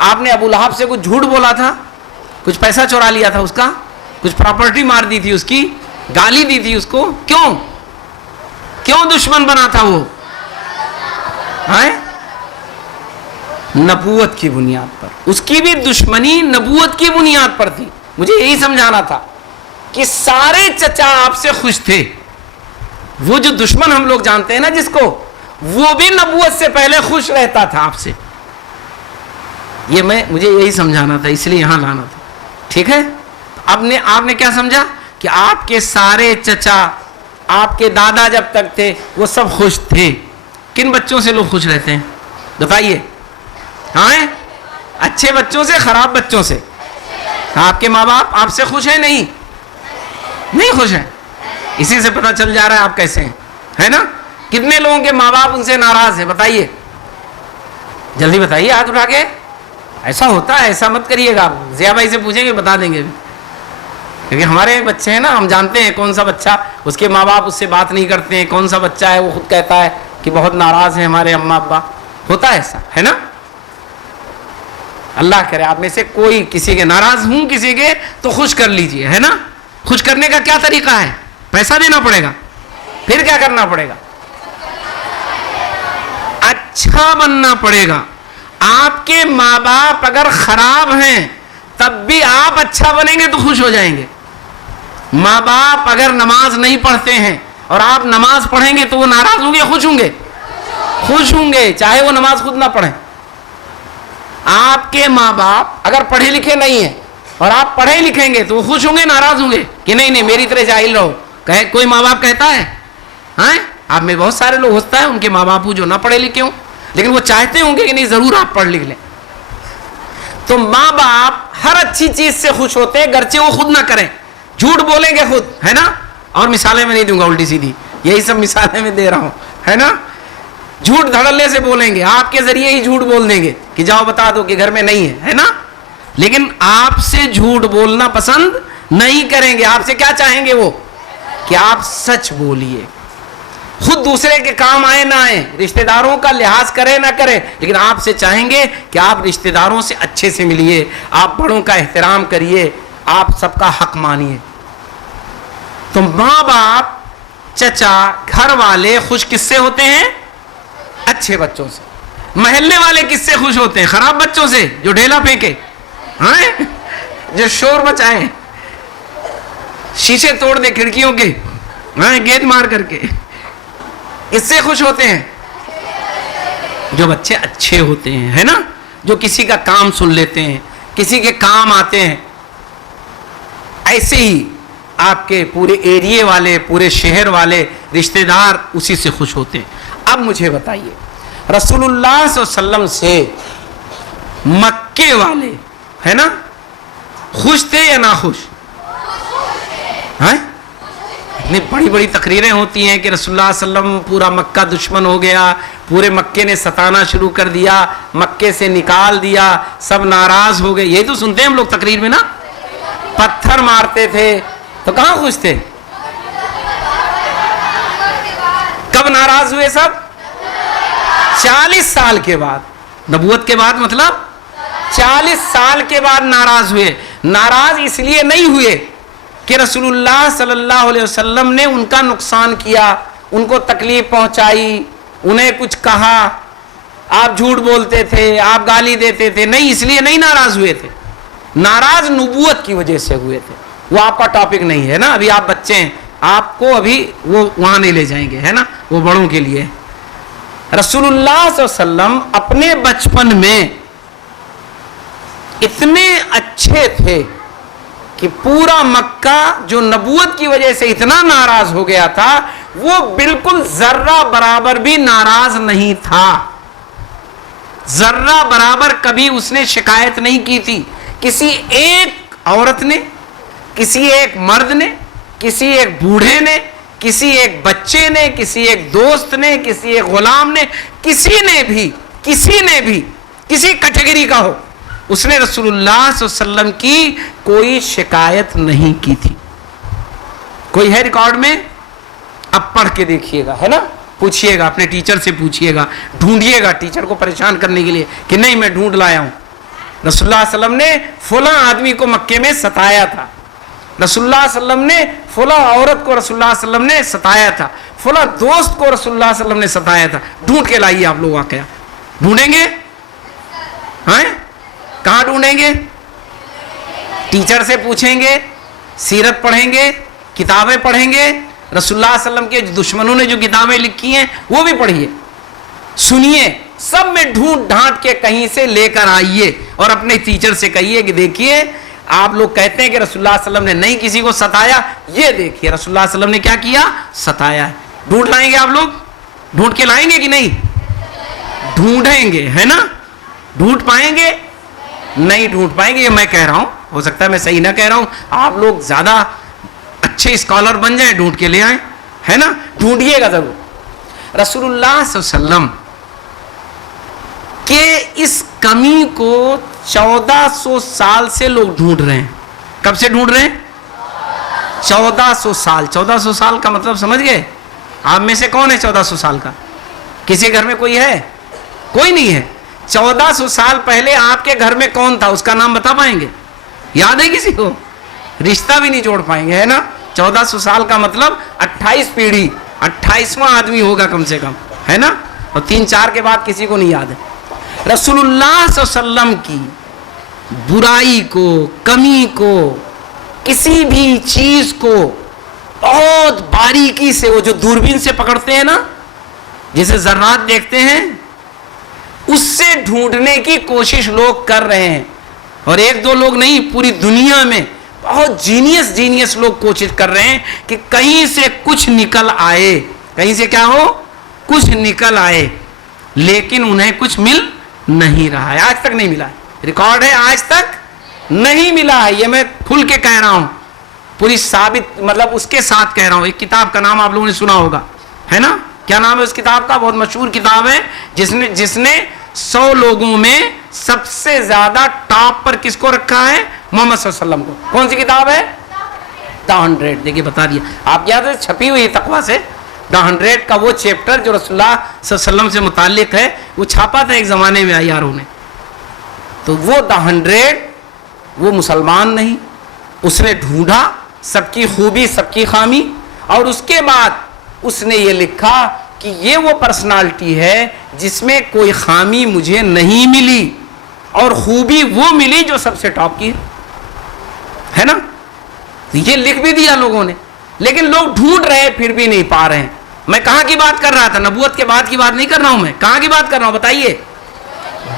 آپ نے ابو لہب سے کچھ جھوٹ بولا تھا، کچھ پیسہ چورا لیا تھا اس کا، کچھ پراپرٹی مار دی تھی اس کی، گالی دی تھی اس کو، کیوں دشمن بنا تھا وہ؟ نبوت کی بنیاد پر، اس کی بھی دشمنی نبوت کی بنیاد پر تھی۔ مجھے یہی سمجھانا تھا کہ سارے چچا آپ سے خوش تھے، وہ جو دشمن ہم لوگ جانتے ہیں نا جس کو، وہ بھی نبوت سے پہلے خوش رہتا تھا آپ سے۔ یہ مجھے یہی سمجھانا تھا، اس لیے یہاں لانا تھا، ٹھیک ہے؟ آپ نے کیا سمجھا کہ آپ کے سارے چچا، آپ کے دادا جب تک تھے وہ سب خوش تھے۔ کن بچوں سے لوگ خوش رہتے ہیں بتائیے؟ ہاں، اچھے بچوں سے، خراب بچوں سے؟ آپ کے ماں باپ آپ سے خوش ہیں؟ نہیں خوش ہیں؟ اسی سے پتہ چل جا رہا ہے آپ کیسے ہیں، ہے نا؟ کتنے لوگوں کے ماں باپ ان سے ناراض ہیں بتائیے؟ جلدی بتائیے ہاتھ اٹھا کے۔ ایسا ہوتا ہے، ایسا مت کریے گا، ضیاء بھائی سے پوچھیں گے بتا دیں گے، کیونکہ ہمارے بچے ہیں نا، ہم جانتے ہیں کون سا بچہ اس کے ماں باپ اس سے بات نہیں کرتے ہیں، کون سا بچہ ہے وہ خود کہتا ہے کہ بہت ناراض ہیں ہمارے اماں ابا۔ ہوتا ہے ایسا، ہے نا؟ اللہ کرے آپ میں سے کوئی کسی کے ناراض ہوں کسی کے تو خوش کر لیجئے، ہے نا؟ خوش کرنے کا کیا طریقہ ہے؟ پیسہ دینا پڑے گا، پھر کیا کرنا پڑے گا؟ اچھا بننا پڑے گا۔ آپ کے ماں باپ اگر خراب ہیں تب بھی آپ اچھا بنیں گے تو خوش ہو جائیں گے۔ ماں باپ اگر نماز نہیں پڑھتے ہیں اور آپ نماز پڑھیں گے تو وہ ناراض ہوں گے، خوش ہوں گے؟ خوش ہوں گے، چاہے وہ نماز خود نہ پڑھیں۔ آپ کے ماں باپ اگر پڑھے لکھے نہیں ہیں اور آپ پڑھے لکھیں گے تو وہ خوش ہوں گے، ناراض ہوں گے کہ نہیں میری طرح جاہل رہو؟ کوئی ماں باپ کہتا ہے؟ ہاں، آپ میں بہت سارے لوگ ہوتا ہے ان کے ماں باپ جو نہ پڑھے لکھے ہوں، لیکن وہ چاہتے ہوں گے کہ نہیں ضرور آپ پڑھ لکھ لیں۔ تو ماں باپ ہر اچھی چیز سے خوش ہوتے ہیں، گرچہ وہ خود نہ کریں، جھوٹ بولیں گے خود، ہے نا؟ اور مثالیں میں نہیں دوں گا الٹی سیدھی، یہی سب مثالیں میں دے رہا ہوں، ہے نا؟ جھوٹ دھڑلے سے بولیں گے، آپ کے ذریعے ہی جھوٹ بول دیں گے کہ جاؤ بتا دو کہ گھر میں نہیں ہے نا؟ لیکن آپ سے جھوٹ بولنا پسند نہیں کریں گے، آپ سے کیا چاہیں گے وہ؟ کہ آپ سچ بولیے، خود دوسرے کے کام آئے نہ آئے، رشتہ داروں کا لحاظ کرے نہ کرے، لیکن آپ سے چاہیں گے کہ آپ رشتہ داروں سے اچھے سے ملیے، آپ بڑوں کا احترام کریے، آپ سب کا حق مانیے۔ تو ماں باپ، چچا، گھر والے خوش کس سے ہوتے ہیں؟ اچھے بچوں سے۔ محلے والے کس سے خوش ہوتے ہیں؟ خراب بچوں سے، جو ڈھیلا پھینکے، ہاں، جو شور مچائے، شیشے توڑ دے کھڑکیوں کے، ہاں، گیند مار کر کے، اس سے خوش ہوتے ہیں؟ جو بچے اچھے ہوتے ہیں، ہے نا؟ جو کسی کا کام سن لیتے ہیں، کسی کے کام آتے ہیں۔ ایسے ہی آپ کے پورے ایریے والے، پورے شہر والے رشتہ دار اسی سے خوش ہوتے ہیں۔ اب مجھے بتائیے، رسول اللہ صلی اللہ علیہ وسلم سے مکے والے ہے نا خوش تھے یا ناخوش؟ اتنی بڑی بڑی تقریریں ہوتی ہیں کہ رسول اللہ صلی اللہ علیہ وسلم پورا مکہ دشمن ہو گیا، پورے مکے نے ستانا شروع کر دیا، مکے سے نکال دیا، سب ناراض ہو گئے. یہی تو سنتے ہیں ہم لوگ تقریر میں نا. پتھر مارتے تھے تو کہاں خوش تھے؟ کب ناراض ہوئے سب؟ 40 سال کے بعد، نبوت کے بعد مطلب 40 سال کے بعد ناراض ہوئے. ناراض اس لیے نہیں ہوئے کہ رسول اللہ صلی اللہ علیہ وسلم نے ان کا نقصان کیا، ان کو تکلیف پہنچائی، انہیں کچھ کہا، آپ جھوٹ بولتے تھے، آپ گالی دیتے تھے. نہیں، اس لیے نہیں ناراض ہوئے تھے. ناراض نبوت کی وجہ سے ہوئے تھے. وہ آپ کا ٹاپک نہیں ہے نا، ابھی آپ بچے ہیں، آپ کو ابھی وہ وہاں نہیں لے جائیں گے ہے نا، وہ بڑوں کے لیے. رسول اللہ صلی اللہ علیہ وسلم اپنے بچپن میں اتنے اچھے تھے کہ پورا مکہ جو نبوت کی وجہ سے اتنا ناراض ہو گیا تھا، وہ بالکل ذرہ برابر بھی ناراض نہیں تھا. ذرہ برابر کبھی اس نے شکایت نہیں کی تھی. کسی ایک عورت نے، کسی ایک مرد نے، کسی ایک بوڑھے نے، کسی ایک بچے نے، کسی ایک دوست نے، کسی ایک غلام نے، کسی نے بھی کسی کیٹیگری کا ہو، اس نے رسول اللہ صلی اللہ علیہ وسلم کی کوئی شکایت نہیں کی تھی. کوئی ہے ریکارڈ میں؟ اب پڑھ کے دیکھیے گا ہے نا، پوچھئے گا اپنے ٹیچر سے، پوچھئے گا، ڈھونڈیے گا ٹیچر کو پریشان کرنے کے لیے کہ نہیں میں ڈھونڈ لایا ہوں. رسول اللہ صلی اللہ علیہ وسلم نے فلاں آدمی کو مکے میں ستایا تھا، رسول اللہ صلی اللہ علیہ وسلم نے فلاں عورت کو رسول اللہ صلی اللہ علیہ وسلم نے ستایا تھا، فلاں دوست کو رسول اللہ صلی اللہ علیہ وسلم نے ستایا تھا. ڈھونڈ کے لائیے آپ لوگ واقعہ. ڈھونڈیں گے؟ کہاں ڈھونڈیں گے؟ ٹیچر سے پوچھیں گے، سیرت پڑھیں گے، کتابیں پڑھیں گے، رسول اللہ صلی اللہ علیہ وسلم کے دشمنوں نے جو کتابیں لکھی ہیں وہ بھی پڑھیے، سنیے، سب میں ڈھونڈ ڈھانٹ کے کہیں سے لے کر آئیے اور اپنے ٹیچر سے کہیے کہ دیکھیے آپ لوگ کہتے ہیں کہ رسول اللہ صلی اللہ علیہ وسلم نے نہیں کسی کو ستایا، یہ دیکھیے رسول اللہ صلی اللہ علیہ وسلم نے کیا کیا، ستایا ہے. ڈھونڈ لائیں گے آپ لوگ؟ ڈھونڈ کے لائیں گے کہ نہیں؟ ڈھونڈیں گے ہے نا. ڈھونڈ پائیں گے؟ نہیں ڈھونڈ پائیں گے. یہ میں کہہ رہا ہوں، ہو سکتا ہے میں صحیح نہ کہہ رہا ہوں، آپ لوگ زیادہ اچھے اسکالر بن جائیں، ڈھونڈ کے لے آئیں ہے نا. ڈھونڈیے گا ضرور. رسول اللہ صلی اللہ علیہ وسلم کہ اس کمی کو 1400 سال سے لوگ ڈھونڈ رہے ہیں. کب سے ڈھونڈ رہے ہیں؟ 1400 سال. 1400 سال کا مطلب سمجھ گئے؟ آپ میں سے کون ہے 1400 سال کا؟ کسی گھر میں کوئی ہے؟ کوئی نہیں ہے. 1400 سال پہلے آپ کے گھر میں کون تھا؟ اس کا نام بتا پائیں گے؟ یاد ہے کسی کو؟ رشتہ بھی نہیں جوڑ پائیں گے ہے نا. 1400 سال کا مطلب 28 پیڑھی، 28واں آدمی ہوگا کم سے کم ہے نا. اور 3-4 کے بعد کسی کو نہیں یاد ہے. رسول اللہ صلی اللہ علیہ وسلم کی برائی کو، کمی کو، کسی بھی چیز کو بہت باریکی سے، وہ جو دوربین سے پکڑتے ہیں نا، جسے ذرات دیکھتے ہیں، اس سے ڈھونڈنے کی کوشش لوگ کر رہے ہیں. اور 1-2 لوگ نہیں، پوری دنیا میں بہت جینیس لوگ کوشش کر رہے ہیں کہ کہیں سے کچھ نکل آئے. کہیں سے کیا ہو؟ کچھ نکل آئے. لیکن انہیں کچھ مل نہیں رہا ہے، آج تک نہیں ملا ہے. ریکارڈ ہے، آج تک نہیں ملا ہے. یہ میں کھل کے کہہ رہا ہوں، پوری ثابت مطلب اس کے ساتھ کہہ رہا ہوں. ایک کتاب کا نام آپ لوگوں نے سنا ہوگا ہے نا. کیا نام ہے اس کتاب کا؟ بہت مشہور کتاب ہے، جس نے 100 لوگوں میں سب سے زیادہ ٹاپ پر کس کو رکھا ہے؟ محمد صلی اللہ علیہ وسلم کو. کون سی کتاب ہے؟ دا 100. دیکھیے بتا دیا آپ، یاد ہے چھپی ہوئی تقویٰ سے. دا 100 کا وہ چیپٹر جو رسول اللہ صلی اللہ علیہ وسلم سے متعلق ہے، وہ چھاپا تھا ایک زمانے میں IRO نے. تو وہ دا 100 وہ مسلمان نہیں، اس نے ڈھونڈا سب کی خوبی، سب کی خامی، اور اس کے بعد اس نے یہ لکھا کہ یہ وہ پرسنالٹی ہے جس میں کوئی خامی مجھے نہیں ملی اور خوبی وہ ملی جو سب سے ٹاپ کی ہے نا. یہ لکھ بھی دیا لوگوں نے، لیکن لوگ ڈھونڈ رہے پھر بھی نہیں پا رہے ہیں. میں کہاں کی بات کر رہا تھا؟ نبوت کے بعد کی بات نہیں کر رہا ہوں. میں کہاں کی بات کر رہا ہوں بتائیے؟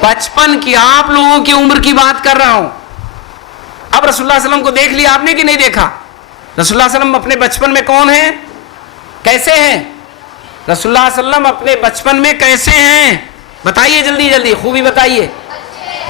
بچپن کی، آپ لوگوں کی عمر کی بات کر رہا ہوں. اب رسول اللہ صلی اللہ علیہ وسلم کو دیکھ لیا آپ نے کہ نہیں دیکھا؟ رسول اللہ صلی اللہ علیہ وسلم اپنے بچپن میں کون ہیں؟ کیسے ہیں؟ رسول اللہ صلی اللہ علیہ وسلم اپنے بچپن میں کیسے ہیں؟ بتائیے جلدی جلدی، خوبی بتائیے.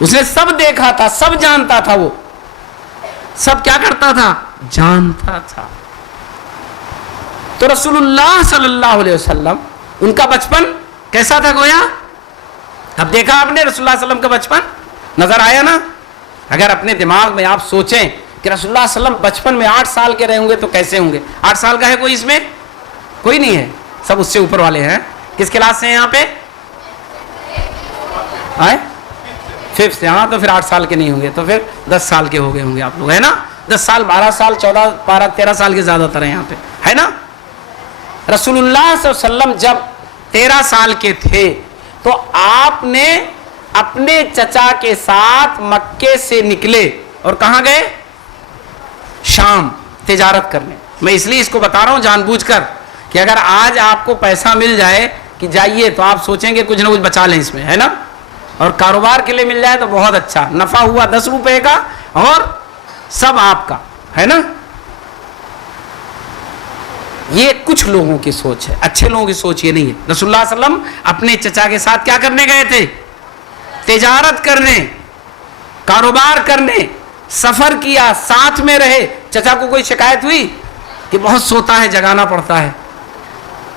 اس نے سب دیکھا تھا، سب جانتا تھا، وہ سب کیا کرتا تھا؟ جانتا تھا. تو رسول اللہ صلی اللہ علیہ وسلم ان کا بچپن کیسا تھا گویا؟ اب دیکھا آپ نے رسول اللہ صلی اللہ علیہ وسلم کا بچپن، نظر آیا نا؟ اگر اپنے دماغ میں آپ سوچیں کہ رسول اللہ صلی اللہ علیہ وسلم بچپن میں 8 سال کے رہے ہوں گے تو کیسے ہوں گے؟ 8 سال کا ہے کوئی اس میں؟ کوئی نہیں ہے، سب اس سے اوپر والے ہیں. کس کلاس سے ہیں یہاں پہ؟ آئے 5th سے. ہاں تو پھر 8 سال کے نہیں ہوں گے، تو پھر 10 سال کے ہو گئے ہوں گے آپ لوگ، ہے نا؟ 10 سال 12 سال 14 12 13 سال کے زیادہ تر ہیں یہاں پہ، ہے نا؟ رسول اللہ صلی اللہ علیہ وسلم جب 13 سال کے تھے تو آپ نے اپنے چچا کے ساتھ مکے سے نکلے اور کہاں گئے؟ شام تجارت کرنے. میں اس لیے اس کو بتا رہا ہوں جان بوجھ کر کہ اگر آج آپ کو پیسہ مل جائے کہ جائیے تو آپ سوچیں گے کچھ نہ کچھ بچا لیں اس میں، ہے نا؟ اور کاروبار کے لیے مل جائے تو بہت اچھا، نفع ہوا 10 روپے کا اور سب آپ کا، ہے نا؟ یہ کچھ لوگوں کی سوچ ہے، اچھے لوگوں کی سوچ یہ نہیں ہے. رسول اللہ صلی اللہ علیہ وسلم اپنے چچا کے ساتھ کیا کرنے گئے تھے؟ تجارت کرنے، کاروبار کرنے. سفر کیا، ساتھ میں رہے. چچا کو کوئی شکایت ہوئی کہ بہت سوتا ہے، جگانا پڑتا ہے،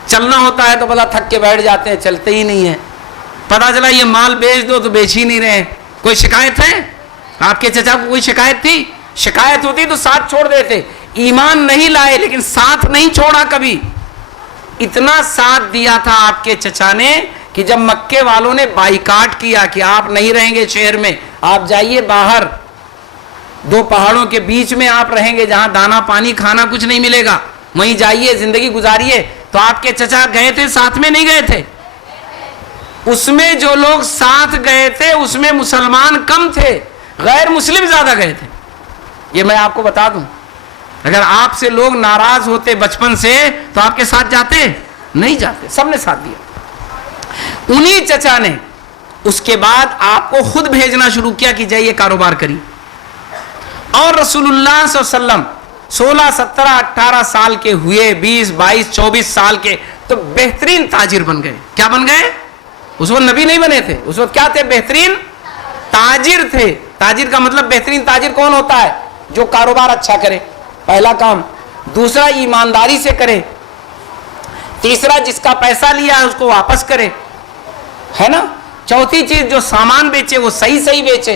چلنا ہوتا ہے تو بلا تھک کے بیٹھ جاتے ہیں، چلتے ہی نہیں ہیں. پتا چلا یہ مال بیچ دو تو بیچ ہی نہیں رہے. کوئی شکایت ہے؟ آپ کے چچا کو کوئی شکایت تھی؟ شکایت ہوتی تو ساتھ چھوڑ دیتے. ایمان نہیں لائے لیکن ساتھ نہیں چھوڑا کبھی. اتنا ساتھ دیا تھا آپ کے چچا نے کہ جب مکے والوں نے بائیکاٹ کیا کہ آپ نہیں رہیں گے شہر میں، آپ جائیے باہر، 2 پہاڑوں کے بیچ میں آپ رہیں گے جہاں دانا پانی کھانا کچھ نہیں ملے گا، وہیں جائیے زندگی گزاریے. تو آپ کے چچا گئے تھے، ساتھ میں نہیں گئے تھے؟ اس میں جو لوگ ساتھ گئے تھے اس میں مسلمان کم تھے، غیر مسلم زیادہ گئے تھے. یہ میں آپ کو بتا دوں، اگر آپ سے لوگ ناراض ہوتے بچپن سے تو آپ کے ساتھ جاتے؟ نہیں جاتے. سب نے ساتھ دیا. انہی چچا نے اس کے بعد آپ کو خود بھیجنا شروع کیا کہ جائیے کاروبار کریے. اور رسول اللہ صلی اللہ علیہ وسلم 16 17 18 سال کے ہوئے، 20 22 24 سال کے تو بہترین تاجر بن گئے. کیا بن گئے؟ اس وقت نبی نہیں بنے تھے، اس وقت کیا تھے؟ بہترین تاجر تھے. تاجر کا مطلب بہترین تاجر کون ہوتا ہے؟ جو کاروبار اچھا کرے، پہلا کام. دوسرا ایمانداری سے کرے. تیسرا جس کا پیسہ لیا ہے اس کو واپس کرے، ہے نا؟ چوتھی چیز جو سامان بیچے وہ صحیح بیچے.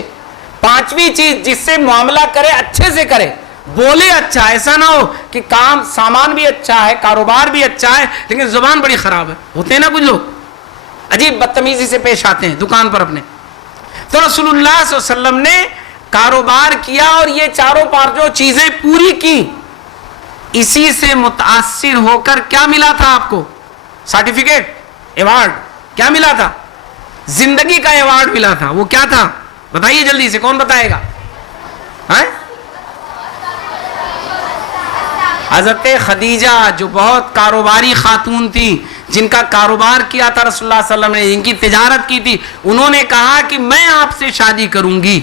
پانچویں چیز جس سے معاملہ کرے اچھے سے کرے، بولے اچھا. ایسا نہ ہو کہ کام سامان بھی اچھا ہے، کاروبار بھی اچھا ہے لیکن زبان بڑی خراب ہے. ہوتے ہیں نا کچھ لوگ عجیب بدتمیزی سے پیش آتے ہیں دکان پر اپنے. تو رسول اللہ صلی اللہ علیہ وسلم نے کاروبار کیا اور یہ چاروں پانچوں چیزیں پوری کی. اسی سے متاثر ہو کر کیا ملا تھا آپ کو؟ Certificate, award. کیا ملا تھا؟ زندگی کا ایوارڈ ملا تھا. وہ کیا تھا بتائیے جلدی سے، کون بتائے گا؟ حضرت خدیجہ جو بہت کاروباری خاتون تھی، جن کا کاروبار کیا تھا رسول اللہ صلی اللہ علیہ وسلم نے، جن کی تجارت کی تھی، انہوں نے کہا کہ میں آپ سے شادی کروں گی.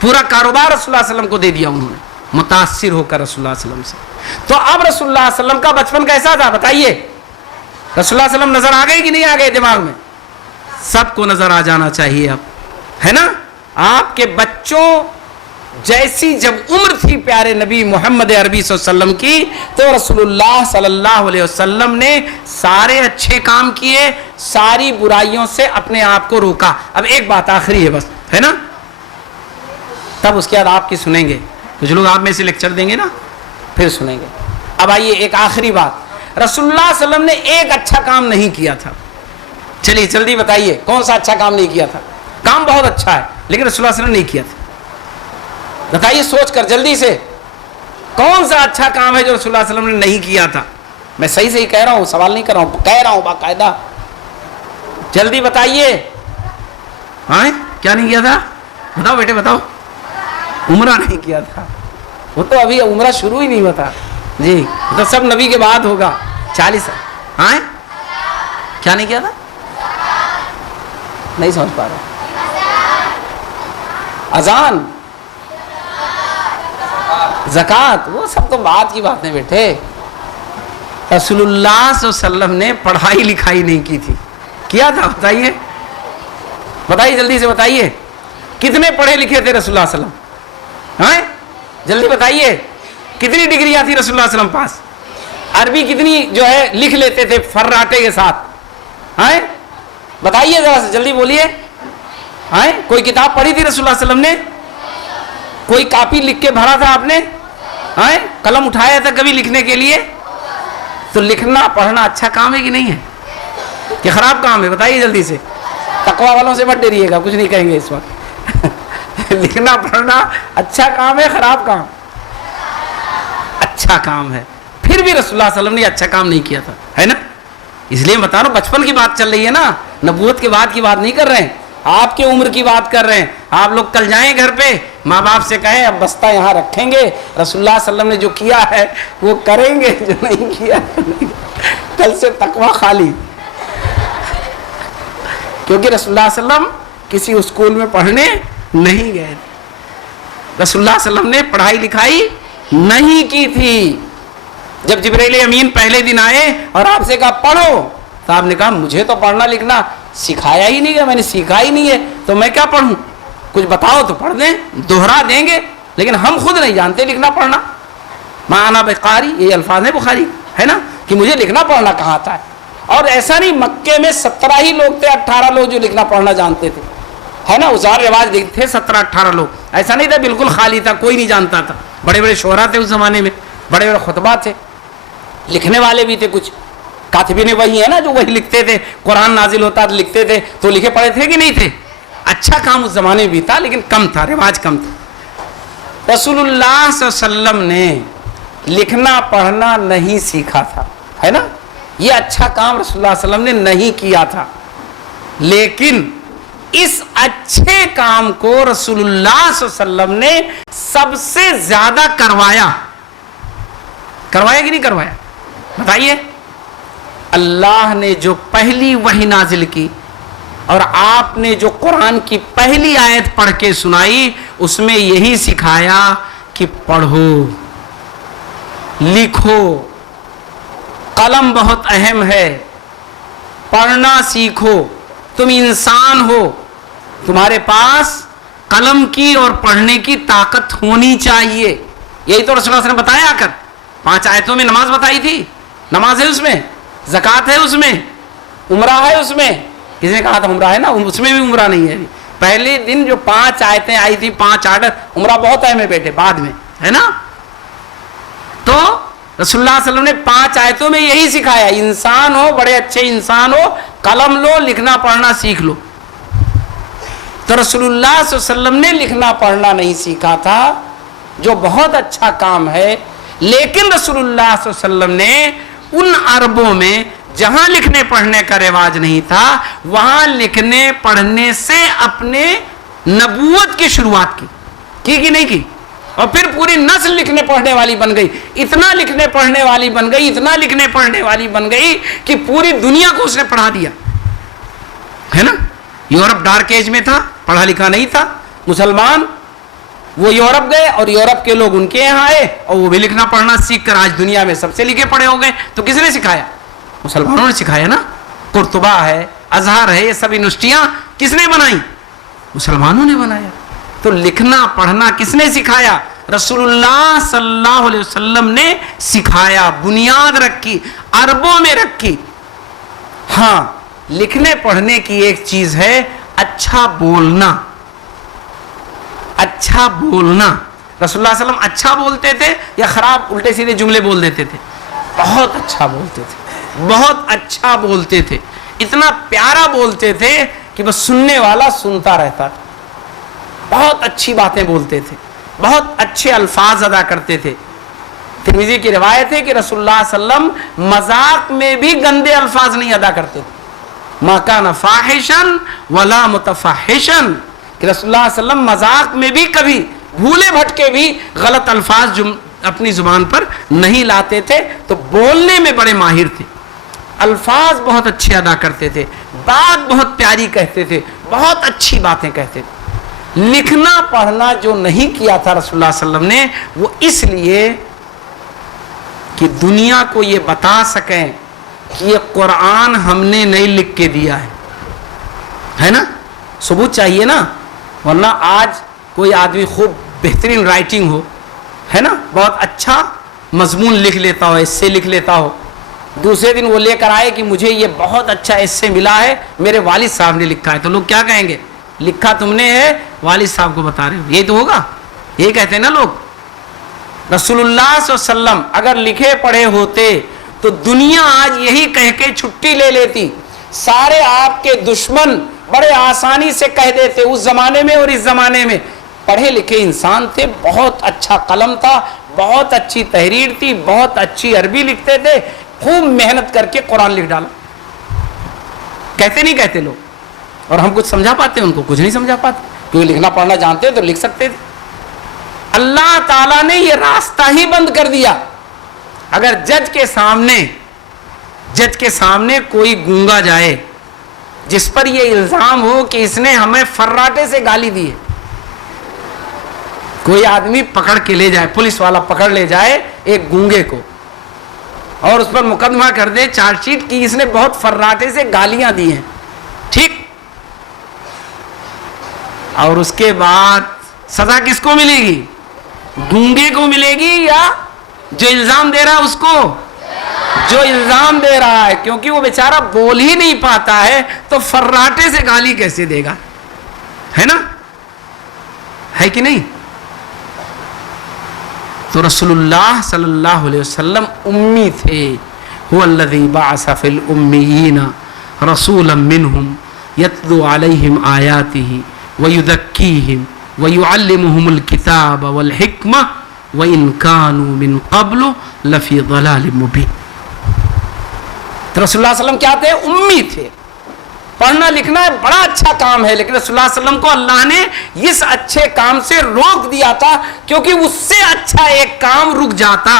پورا کاروبار رسول اللہ صلی اللہ علیہ وسلم کو دے دیا انہوں نے، متاثر ہو کر رسول اللہ صلی اللہ علیہ وسلم سے. تو اب رسول اللہ صلی اللہ علیہ وسلم کا بچپن کیسا تھا بتائیے؟ رسول اللہ صلی اللہ علیہ وسلم نظر آ گئے کہ نہیں آ گئے دماغ میں؟ سب کو نظر آ جانا چاہیے اب، ہے نا؟ آپ کے بچوں جیسی جب عمر تھی پیارے نبی محمد عربی صلی اللہ علیہ وسلم کی تو رسول اللہ صلی اللہ علیہ وسلم نے سارے اچھے کام کیے، ساری برائیوں سے اپنے آپ کو روکا. اب ایک بات آخری ہے بس، ہے نا؟ تب اس کے بعد آپ کی سنیں گے، کچھ لوگ آپ میں سے لیکچر دیں گے نا، پھر سنیں گے. اب آئیے ایک آخری بات، رسول اللہ صلی اللہ علیہ وسلم نے ایک اچھا کام نہیں کیا تھا. چلیے جلدی بتائیے کون سا اچھا کام نہیں کیا تھا؟ کام بہت اچھا ہے لیکن رسول اللہ صلی اللہ علیہ وسلم نے نہیں کیا تھا. بتائیے سوچ کر جلدی سے، کون سا اچھا کام ہے جو رسول اللہ صلی اللہ علیہ وسلم نے نہیں کیا تھا؟ میں صحیح کہہ رہا ہوں، سوال نہیں کر رہا ہوں، کہہ رہا ہوں باقاعدہ. جلدی بتائیے. ہاں کیا نہیں کیا تھا؟ بتاؤ بیٹے بتاؤ. عمرہ نہیں کیا تھا. وہ تو ابھی عمرہ شروع ہی نہیں ہوا تھا جی، تو سب نبی کے بعد ہوگا 40. ہاں کیا نہیں کیا تھا؟ نہیں سمجھ پا رہا. اذان، زکوٰۃ، وہ سب تو بعد کی باتیں بیٹے. رسول اللہ صلی اللہ علیہ وسلم نے پڑھائی لکھائی نہیں کی تھی. کیا تھا بتائیے؟ بتائیے جلدی سے بتائیے، کتنے پڑھے لکھے تھے رسول اللہ صلی اللہ علیہ وسلم؟ ہاں جلدی بتائیے، کتنی ڈگریاں تھی رسول اللہ صلی اللہ علیہ وسلم پاس؟ عربی کتنی جو ہے لکھ لیتے تھے فراٹے کے ساتھ؟ ہاں بتائیے ذرا سے جلدی بولیے. ہاں کوئی کتاب پڑھی تھی رسول اللہ صلی اللہ علیہ وسلم نے؟ کوئی کاپی لکھ کے بھرا تھا آپ نے؟ ہاں قلم اٹھایا تھا کبھی لکھنے کے لیے؟ تو لکھنا پڑھنا اچھا کام ہے کہ نہیں ہے کہ خراب کام ہے؟ بتائیے جلدی سے. تقویٰ والوں سے مت ڈریے گا، کچھ نہیں کہیں گے اس وقت. لکھنا پڑھنا اچھا کام ہے خراب کام؟ اچھا کام ہے. پھر بھی رسول اللہ صلی اللہ علیہ وسلم نے اچھا کام نہیں کیا تھا، ہے نا؟ اس لیے بتا رہا ہوں، بچپن کی بات چل رہی ہے نا، نبوت کے بعد کی بات نہیں کر رہے ہیں، آپ کے عمر کی بات کر رہے ہیں. آپ لوگ کل جائیں گھر پہ، ماں باپ سے کہیں اب بستہ یہاں رکھیں گے، رسول اللہ صلی اللہ علیہ وسلم نے جو کیا ہے وہ کریں گے، جو نہیں کیا کل سے تقویٰ خالی. کیونکہ رسول اللہ صلی اللہ علیہ وسلم کسی اسکول میں پڑھنے نہیں گئے، رسول اللہ صلی اللہ علیہ وسلم نے پڑھائی لکھائی نہیں کی تھی. جب جبرائیل امین پہلے دن آئے اور آپ سے کہا پڑھو، تو آپ نے کہا مجھے تو پڑھنا لکھنا سکھایا ہی نہیں گیا، میں نے سیکھا ہی نہیں ہے، تو میں کیا پڑھوں؟ کچھ بتاؤ تو پڑھ دیں، دوہرا دیں گے، لیکن ہم خود نہیں جانتے لکھنا پڑھنا. مانا بقاری، یہ الفاظ ہے بخاری، ہے نا، کہ مجھے لکھنا پڑھنا کہاں آتا ہے. اور ایسا نہیں، مکے میں 17 ہی لوگ تھے، 18 لوگ جو لکھنا پڑھنا جانتے تھے، ہے نا، ازار رواج تھے 17-18 لوگ. ایسا نہیں تھا بالکل خالی تھا، کوئی نہیں جانتا تھا. بڑے بڑے شعراء تھے اس زمانے میں، بڑے بڑے خطبہ تھے، لکھنے والے بھی تھے، کچھ کاتبین وہی ہے نا جو وہی لکھتے تھے، قرآن نازل ہوتا تو لکھتے تھے، تو لکھے پڑھے تھے کہ نہیں تھے؟ اچھا کام اس زمانے میں بھی تھا لیکن کم تھا، رواج کم تھا. رسول اللہ صلی اللہ علیہ وسلم نے لکھنا پڑھنا نہیں سیکھا تھا، ہے نا، یہ اچھا کام رسول اللہ صلی اللہ علیہ وسلم نے نہیں کیا تھا. لیکن اس اچھے کام کو رسول اللہ صلی اللہ علیہ وسلم نے سب سے زیادہ کروایا کہ نہیں کروایا؟ بتائیے. اللہ نے جو پہلی وحی نازل کی اور آپ نے جو قرآن کی پہلی آیت پڑھ کے سنائی، اس میں یہی سکھایا کہ پڑھو، لکھو، قلم بہت اہم ہے، پڑھنا سیکھو. تم انسان ہو، تمہارے پاس قلم کی اور پڑھنے کی طاقت ہونی چاہیے. یہی تو رسول اللہ صلی اللہ علیہ وسلم نے بتایا. کر 5 آیتوں میں نماز بتائی تھی، نماز ہے اس میں، زکوٰۃ ہے اس میں، عمرہ ہے اس میں. کسی نے کہا تھا عمرہ ہے نا، اس میں بھی عمرہ نہیں ہے. پہلے دن جو 5 آیتیں آئی تھی، 5 آرڈر، عمرہ بہت اہم ہے بیٹے، بعد میں، ہے نا. تو رسول اللہ صلی اللہ علیہ وسلم نے 5 آیتوں میں یہی سکھایا، انسان ہو، بڑے اچھے انسان ہو، قلم لو، لکھنا پڑھنا سیکھ لو. تو رسول اللہ صلی اللہ علیہ وسلم نے لکھنا پڑھنا نہیں سیکھا تھا، جو بہت اچھا کام ہے. لیکن رسول اللہ صلی اللہ علیہ وسلم نے ان عربوں میں جہاں لکھنے پڑھنے کا رواج نہیں تھا، وہاں لکھنے پڑھنے سے اپنے نبوت کی شروعات کی کہ نہیں کی؟ اور پھر پوری نسل لکھنے پڑھنے والی بن گئی. اتنا لکھنے پڑھنے والی بن گئی، اتنا لکھنے پڑھنے والی بن گئی کہ پوری دنیا کو اس نے پڑھا دیا، ہے نا. یورپ ڈارک ایج میں تھا، پڑھا لکھا نہیں تھا. مسلمان وہ یورپ گئے اور یورپ کے لوگ ان کے یہاں آئے اور وہ بھی لکھنا پڑھنا سیکھ کر آج دنیا میں سب سے لکھے پڑھے ہو گئے. تو کس نے سکھایا؟ مسلمانوں نے سکھایا نا. قرطبہ ہے، ازہر ہے، یہ سب یونیورسٹیاں کس نے بنائی؟ مسلمانوں نے بنایا. تو لکھنا پڑھنا کس نے سکھایا؟ رسول اللہ صلی اللہ علیہ وسلم نے سکھایا، بنیاد رکھی، عربوں میں رکھی. ہاں لکھنے پڑھنے کی ایک چیز ہے اچھا بولنا. اچھا بولنا. رسول اللہ صلی اللہ علیہ وسلم اچھا بولتے تھے یا خراب الٹے سیدھے جملے بول دیتے تھے؟ بہت اچھا بولتے تھے، بہت اچھا بولتے تھے. اتنا پیارا بولتے تھے کہ بس سننے والا سنتا رہتا تھا. بہت اچھی باتیں بولتے تھے، بہت اچھے الفاظ ادا کرتے تھے. ترمذی کی روایت ہے کہ رسول اللہ صلی اللہ علیہ وسلم مذاق میں بھی گندے الفاظ نہیں ادا کرتے تھے. ما کان فاحشا ولا متفحشا، کہ رسول اللہ صلی اللہ علیہ وسلم مذاق میں بھی کبھی بھولے بھٹکے بھی غلط الفاظ اپنی زبان پر نہیں لاتے تھے. تو بولنے میں بڑے ماہر تھے، الفاظ بہت اچھے ادا کرتے تھے، بات بہت پیاری کہتے تھے، بہت اچھی باتیں کہتے تھے. لکھنا پڑھنا جو نہیں کیا تھا رسول اللہ صلی اللہ علیہ وسلم نے، وہ اس لیے کہ دنیا کو یہ بتا سکیں کہ یہ قرآن ہم نے نہیں لکھ کے دیا ہے نا. ثبوت چاہیے نا, ورنہ آج کوئی آدمی خوب بہترین رائٹنگ ہو, ہے نا, بہت اچھا مضمون لکھ لیتا ہو, ایسے لکھ لیتا ہو, دوسرے دن وہ لے کر آئے کہ مجھے یہ بہت اچھا ایسے ملا ہے, میرے والد صاحب نے لکھا ہے, تو لوگ کیا کہیں گے؟ لکھا تم نے ہے, والد صاحب کو بتا رہے ہو, یہی تو ہوگا, یہی کہتے ہیں نا لوگ. رسول اللہ صلی اللہ علیہ وسلم اگر لکھے پڑھے ہوتے تو دنیا آج یہی کہہ کے چھٹی لے لیتی, سارے آپ کے دشمن بڑے آسانی سے کہہ دیتے. اس زمانے میں اور اس زمانے میں پڑھے لکھے انسان تھے, بہت اچھا قلم تھا, بہت اچھی تحریر تھی, بہت اچھی عربی لکھتے تھے, خوب محنت کر کے قرآن لکھ ڈالا. کہتے نہیں کہتے لوگ؟ اور ہم کچھ سمجھا پاتے, ان کو کچھ نہیں سمجھا پاتے, کیونکہ لکھنا پڑھنا جانتے تو لکھ سکتے تھے. اللہ تعالیٰ نے یہ راستہ ہی بند کر دیا. اگر جج کے سامنے کوئی گونگا جائے جس پر یہ الزام ہو کہ اس نے ہمیں فراٹے سے گالی دی ہے, کوئی آدمی پکڑ کے لے جائے, پولیس والا پکڑ لے جائے ایک گونگے کو اور اس پر مقدمہ کر دے, چارج شیٹ کی اس نے بہت فراٹے سے گالیاں دی ہیں, ٹھیک, اور اس کے بعد سزا کس کو ملے گی؟ گونگے کو ملے گی یا جو الزام دے رہا ہے اس کو؟ جو الزام دے رہا ہے, کیونکہ وہ بیچارہ بول ہی نہیں پاتا ہے تو فراٹے سے گالی کیسے دے گا, ہے نا, ہے کہ نہیں؟ تو رسول اللہ صلی اللہ علیہ وسلم امی تھے. هو الذی بعث فی الامیین رسولا منہم یتلو علیہم آیاتہ ویزکیہم ویعلمہم الکتاب والحکمہ وَإِن كَانُوا مِن قَبْلُ لَفِي ضَلَالٍ مُبِينٍ. تو رسول اللہ صلی اللہ علیہ وسلم کیا تھے؟ امی تھے. پڑھنا لکھنا بڑا اچھا کام ہے, لیکن رسول اللہ صلی اللہ علیہ وسلم کو اللہ نے اس اچھے کام سے روک دیا تھا, کیونکہ اس سے اچھا ایک کام رک جاتا.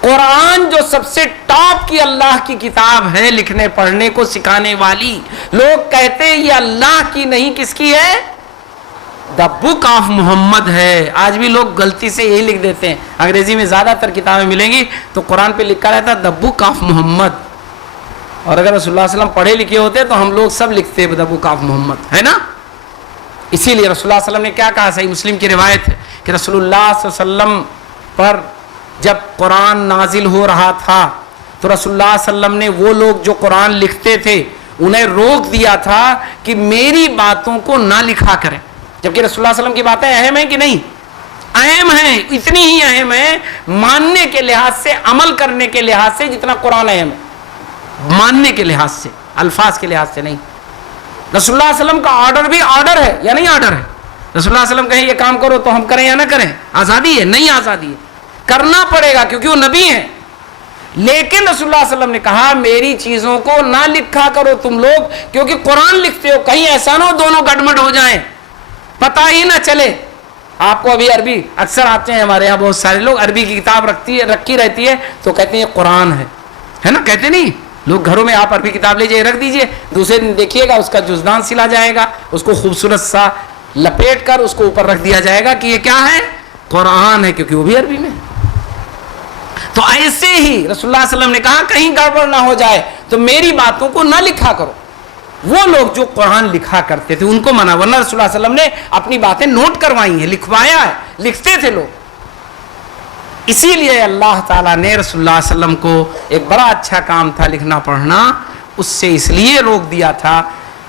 قرآن جو سب سے ٹاپ کی اللہ کی کتاب ہے, لکھنے پڑھنے کو سکھانے والی, لوگ کہتے ہیں یہ اللہ کی نہیں, کس کی ہے؟ دا بک آف محمد ہے. آج بھی لوگ غلطی سے یہی لکھ دیتے ہیں, انگریزی میں زیادہ تر کتابیں ملیں گی تو قرآن پہ لکھا رہتا دا بک آف محمد, اور اگر رسول اللہ صلی اللہ علیہ وسلم پڑھے لکھے ہوتے تو ہم لوگ سب لکھتے دا بک آف محمد, ہے نا. اسی لیے رسول اللہ صلی اللہ علیہ وسلم نے کیا کہا, صحیح مسلم کی روایت ہے کہ رسول اللہ صلی اللہ علیہ وسلم پر جب قرآن نازل ہو رہا تھا تو رسول اللہ صلی اللہ علیہ وسلم نے وہ لوگ جو قرآن لکھتے تھے انہیں روک دیا تھا کہ میری باتوں کو نہ لکھا کریں. جبکہ رسول اللہ صلی اللہ علیہ وسلم کی باتیں اہم ہیں کہ نہیں؟ اہم ہیں, اتنی ہی اہم ہیں ماننے کے لحاظ سے, عمل کرنے کے لحاظ سے جتنا قرآن اہم ہے. ماننے کے لحاظ سے, الفاظ کے لحاظ سے نہیں. رسول اللہ صلی اللہ علیہ وسلم کا آرڈر بھی آرڈر ہے یا نہیں آرڈر ہے؟ رسول اللہ صلی اللہ علیہ وسلم کہیں یہ کام کرو تو ہم کریں یا نہ کریں؟ آزادی ہے, نہیں آزادی ہے, کرنا پڑے گا کیونکہ وہ نبی ہیں. لیکن رسول اللہ صلی اللہ علیہ وسلم نے کہا میری چیزوں کو نہ لکھا کرو تم لوگ, کیونکہ قرآن لکھتے ہو, کہیں ایسا نہ ہو دونوں گڑبڑ ہو جائیں, پتہ ہی نہ چلے. آپ کو ابھی عربی اکثر آتے ہیں, ہمارے یہاں بہت سارے لوگ عربی کی کتاب رکھی رہتی ہے تو کہتے ہیں یہ قرآن ہے نا, کہتے نہیں لوگ گھروں میں, آپ عربی کتاب لے جائے رکھ دیجئے, دوسرے دن دیکھیے گا اس کا جزدان سلا جائے گا, اس کو خوبصورت سا لپیٹ کر اس کو اوپر رکھ دیا جائے گا کہ یہ کیا ہے؟ قرآن ہے, کیونکہ وہ بھی عربی میں. تو ایسے ہی رسول اللہ صلی اللہ علیہ وسلم نے کہا کہیں گڑبڑ نہ ہو جائے تو میری باتوں کو نہ لکھا کرو. وہ لوگ جو قرآن لکھا کرتے تھے ان کو منع, ورنہ رسول اللہ صلی اللہ علیہ وسلم نے اپنی باتیں نوٹ کروائی ہیں, لکھوایا ہے, لکھتے تھے لوگ. اسی لیے اللہ تعالیٰ نے رسول اللہ صلی اللہ علیہ وسلم کو ایک بڑا اچھا کام تھا لکھنا پڑھنا, اس سے اس لیے روک دیا تھا,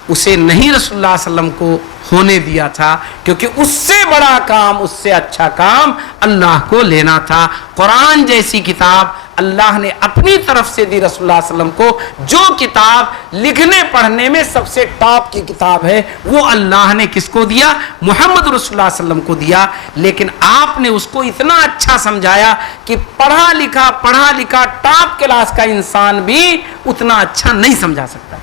اسے نہیں رسول اللہ صلی اللہ علیہ وسلم کو ہونے دیا تھا, کیونکہ اس سے بڑا کام, اس سے اچھا کام اللہ کو لینا تھا. قرآن جیسی کتاب اللہ نے اپنی طرف سے دی رسول اللہ صلی اللہ علیہ وسلم کو. جو کتاب لکھنے پڑھنے میں سب سے ٹاپ کی کتاب ہے وہ اللہ نے کس کو دیا؟ محمد رسول اللہ صلی اللہ علیہ وسلم کو دیا. لیکن آپ نے اس کو اتنا اچھا سمجھایا کہ پڑھا لکھا ٹاپ کلاس کا انسان بھی اتنا اچھا نہیں سمجھا سکتا.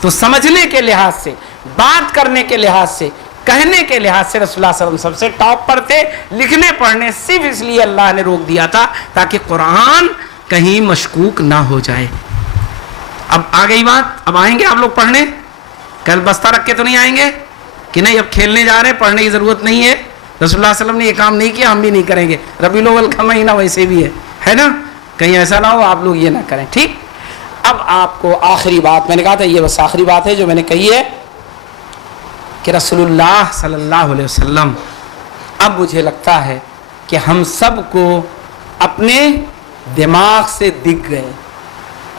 تو سمجھنے کے لحاظ سے, بات کرنے کے لحاظ سے, کہنے کے لحاظ سے رسول اللہ صلی اللہ علیہ وسلم سب سے ٹاپ پر تھے. لکھنے پڑھنے صرف اس لیے اللہ نے روک دیا تھا تاکہ قرآن کہیں مشکوک نہ ہو جائے. اب آ گئی بات, اب آئیں گے آپ لوگ پڑھنے, کل بستہ رکھ کے تو نہیں آئیں گے کہ نہیں اب کھیلنے جا رہے ہیں, پڑھنے کی ضرورت نہیں ہے. رسول اللہ صلی اللہ علیہ وسلم نے یہ کام نہیں کیا, ہم بھی نہیں کریں گے. ربیع الاول کا مہینہ ویسے بھی ہے نا, کہیں ایسا نہ ہو آپ لوگ یہ نہ کریں, ٹھیک. اب آپ کو آخری بات, میں نے کہا تھا یہ بس آخری بات ہے جو میں نے کہی ہے, کہ رسول اللہ صلی اللہ علیہ وسلم اب مجھے لگتا ہے کہ ہم سب کو اپنے دماغ سے دکھ گئے،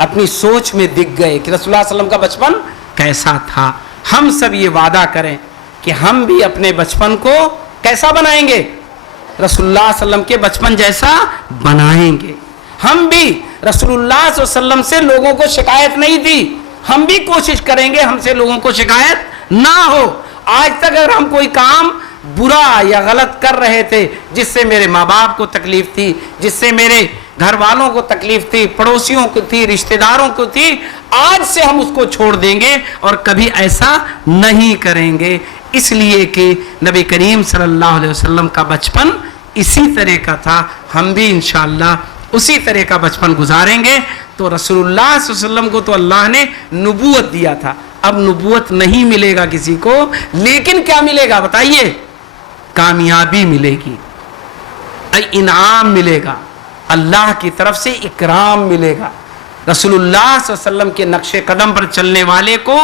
اپنی سوچ میں دکھ گئے کہ رسول اللہ صلی اللہ علیہ وسلم کا بچپن کیسا تھا۔ ہم سب یہ وعدہ کریں کہ ہم بھی اپنے بچپن کو کیسا بنائیں گے؟ رسول اللہ صلی اللہ علیہ وسلم کے بچپن جیسا بنائیں گے۔ ہم بھی رسول اللہ صلی اللہ علیہ وسلم سے لوگوں کو شکایت نہیں تھی، ہم بھی کوشش کریں گے ہم سے لوگوں کو شکایت نہ ہو۔ آج تک اگر ہم کوئی کام برا یا غلط کر رہے تھے جس سے میرے ماں باپ کو تکلیف تھی، جس سے میرے گھر والوں کو تکلیف تھی، پڑوسیوں کو تھی، رشتہ داروں کو تھی، آج سے ہم اس کو چھوڑ دیں گے اور کبھی ایسا نہیں کریں گے، اس لیے کہ نبی کریم صلی اللہ علیہ وسلم کا بچپن اسی طرح کا تھا۔ ہم بھی انشاءاللہ اسی طرح کا بچپن گزاریں گے۔ تو رسول اللہ صلی اللہ علیہ وسلم کو تو اللہ نے نبوت دیا تھا، اب نبوت نہیں ملے گا کسی کو، لیکن کیا ملے گا بتائیے؟ کامیابی ملے گی، انعام ملے گا، اللہ کی طرف سے اکرام ملے گا۔ رسول اللہ صلی اللہ علیہ وسلم کے نقش قدم پر چلنے والے کو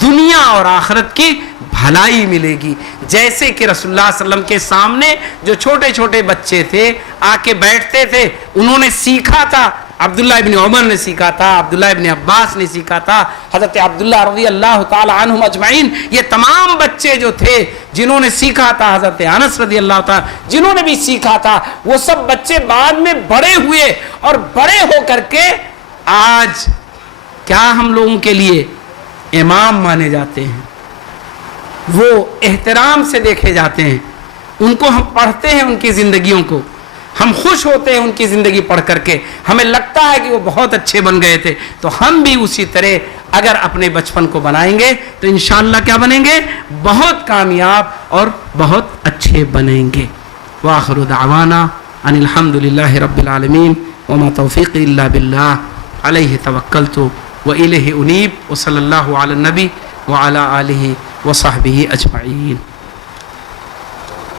دنیا اور آخرت کی بھلائی ملے گی۔ جیسے کہ رسول اللہ صلی اللہ علیہ وسلم کے سامنے جو چھوٹے چھوٹے بچے تھے آ کے بیٹھتے تھے، انہوں نے سیکھا تھا، عبداللہ ابن عمر نے سیکھا تھا، عبداللہ ابن عباس نے سیکھا تھا، حضرت عبداللہ رضی اللہ تعالی عنہم اجمعین، یہ تمام بچے جو تھے جنہوں نے سیکھا تھا، حضرت انس رضی اللہ تعالی جنہوں نے بھی سیکھا تھا، وہ سب بچے بعد میں بڑے ہوئے اور بڑے ہو کر کے آج کیا ہم لوگوں کے لیے امام مانے جاتے ہیں، وہ احترام سے دیکھے جاتے ہیں، ان کو ہم پڑھتے ہیں، ان کی زندگیوں کو ہم خوش ہوتے ہیں، ان کی زندگی پڑھ کر کے ہمیں لگتا ہے کہ وہ بہت اچھے بن گئے تھے۔ تو ہم بھی اسی طرح اگر اپنے بچپن کو بنائیں گے تو انشاءاللہ کیا بنیں گے؟ بہت کامیاب اور بہت اچھے بنیں گے۔ وآخر دعوانا ان الحمدللہ رب العالمین وما توفیقی الا باللہ علیہ توکلت وإلیہ انیب وصلی اللہ علی النبی وعلی آلہ وصحبہ اجمعین۔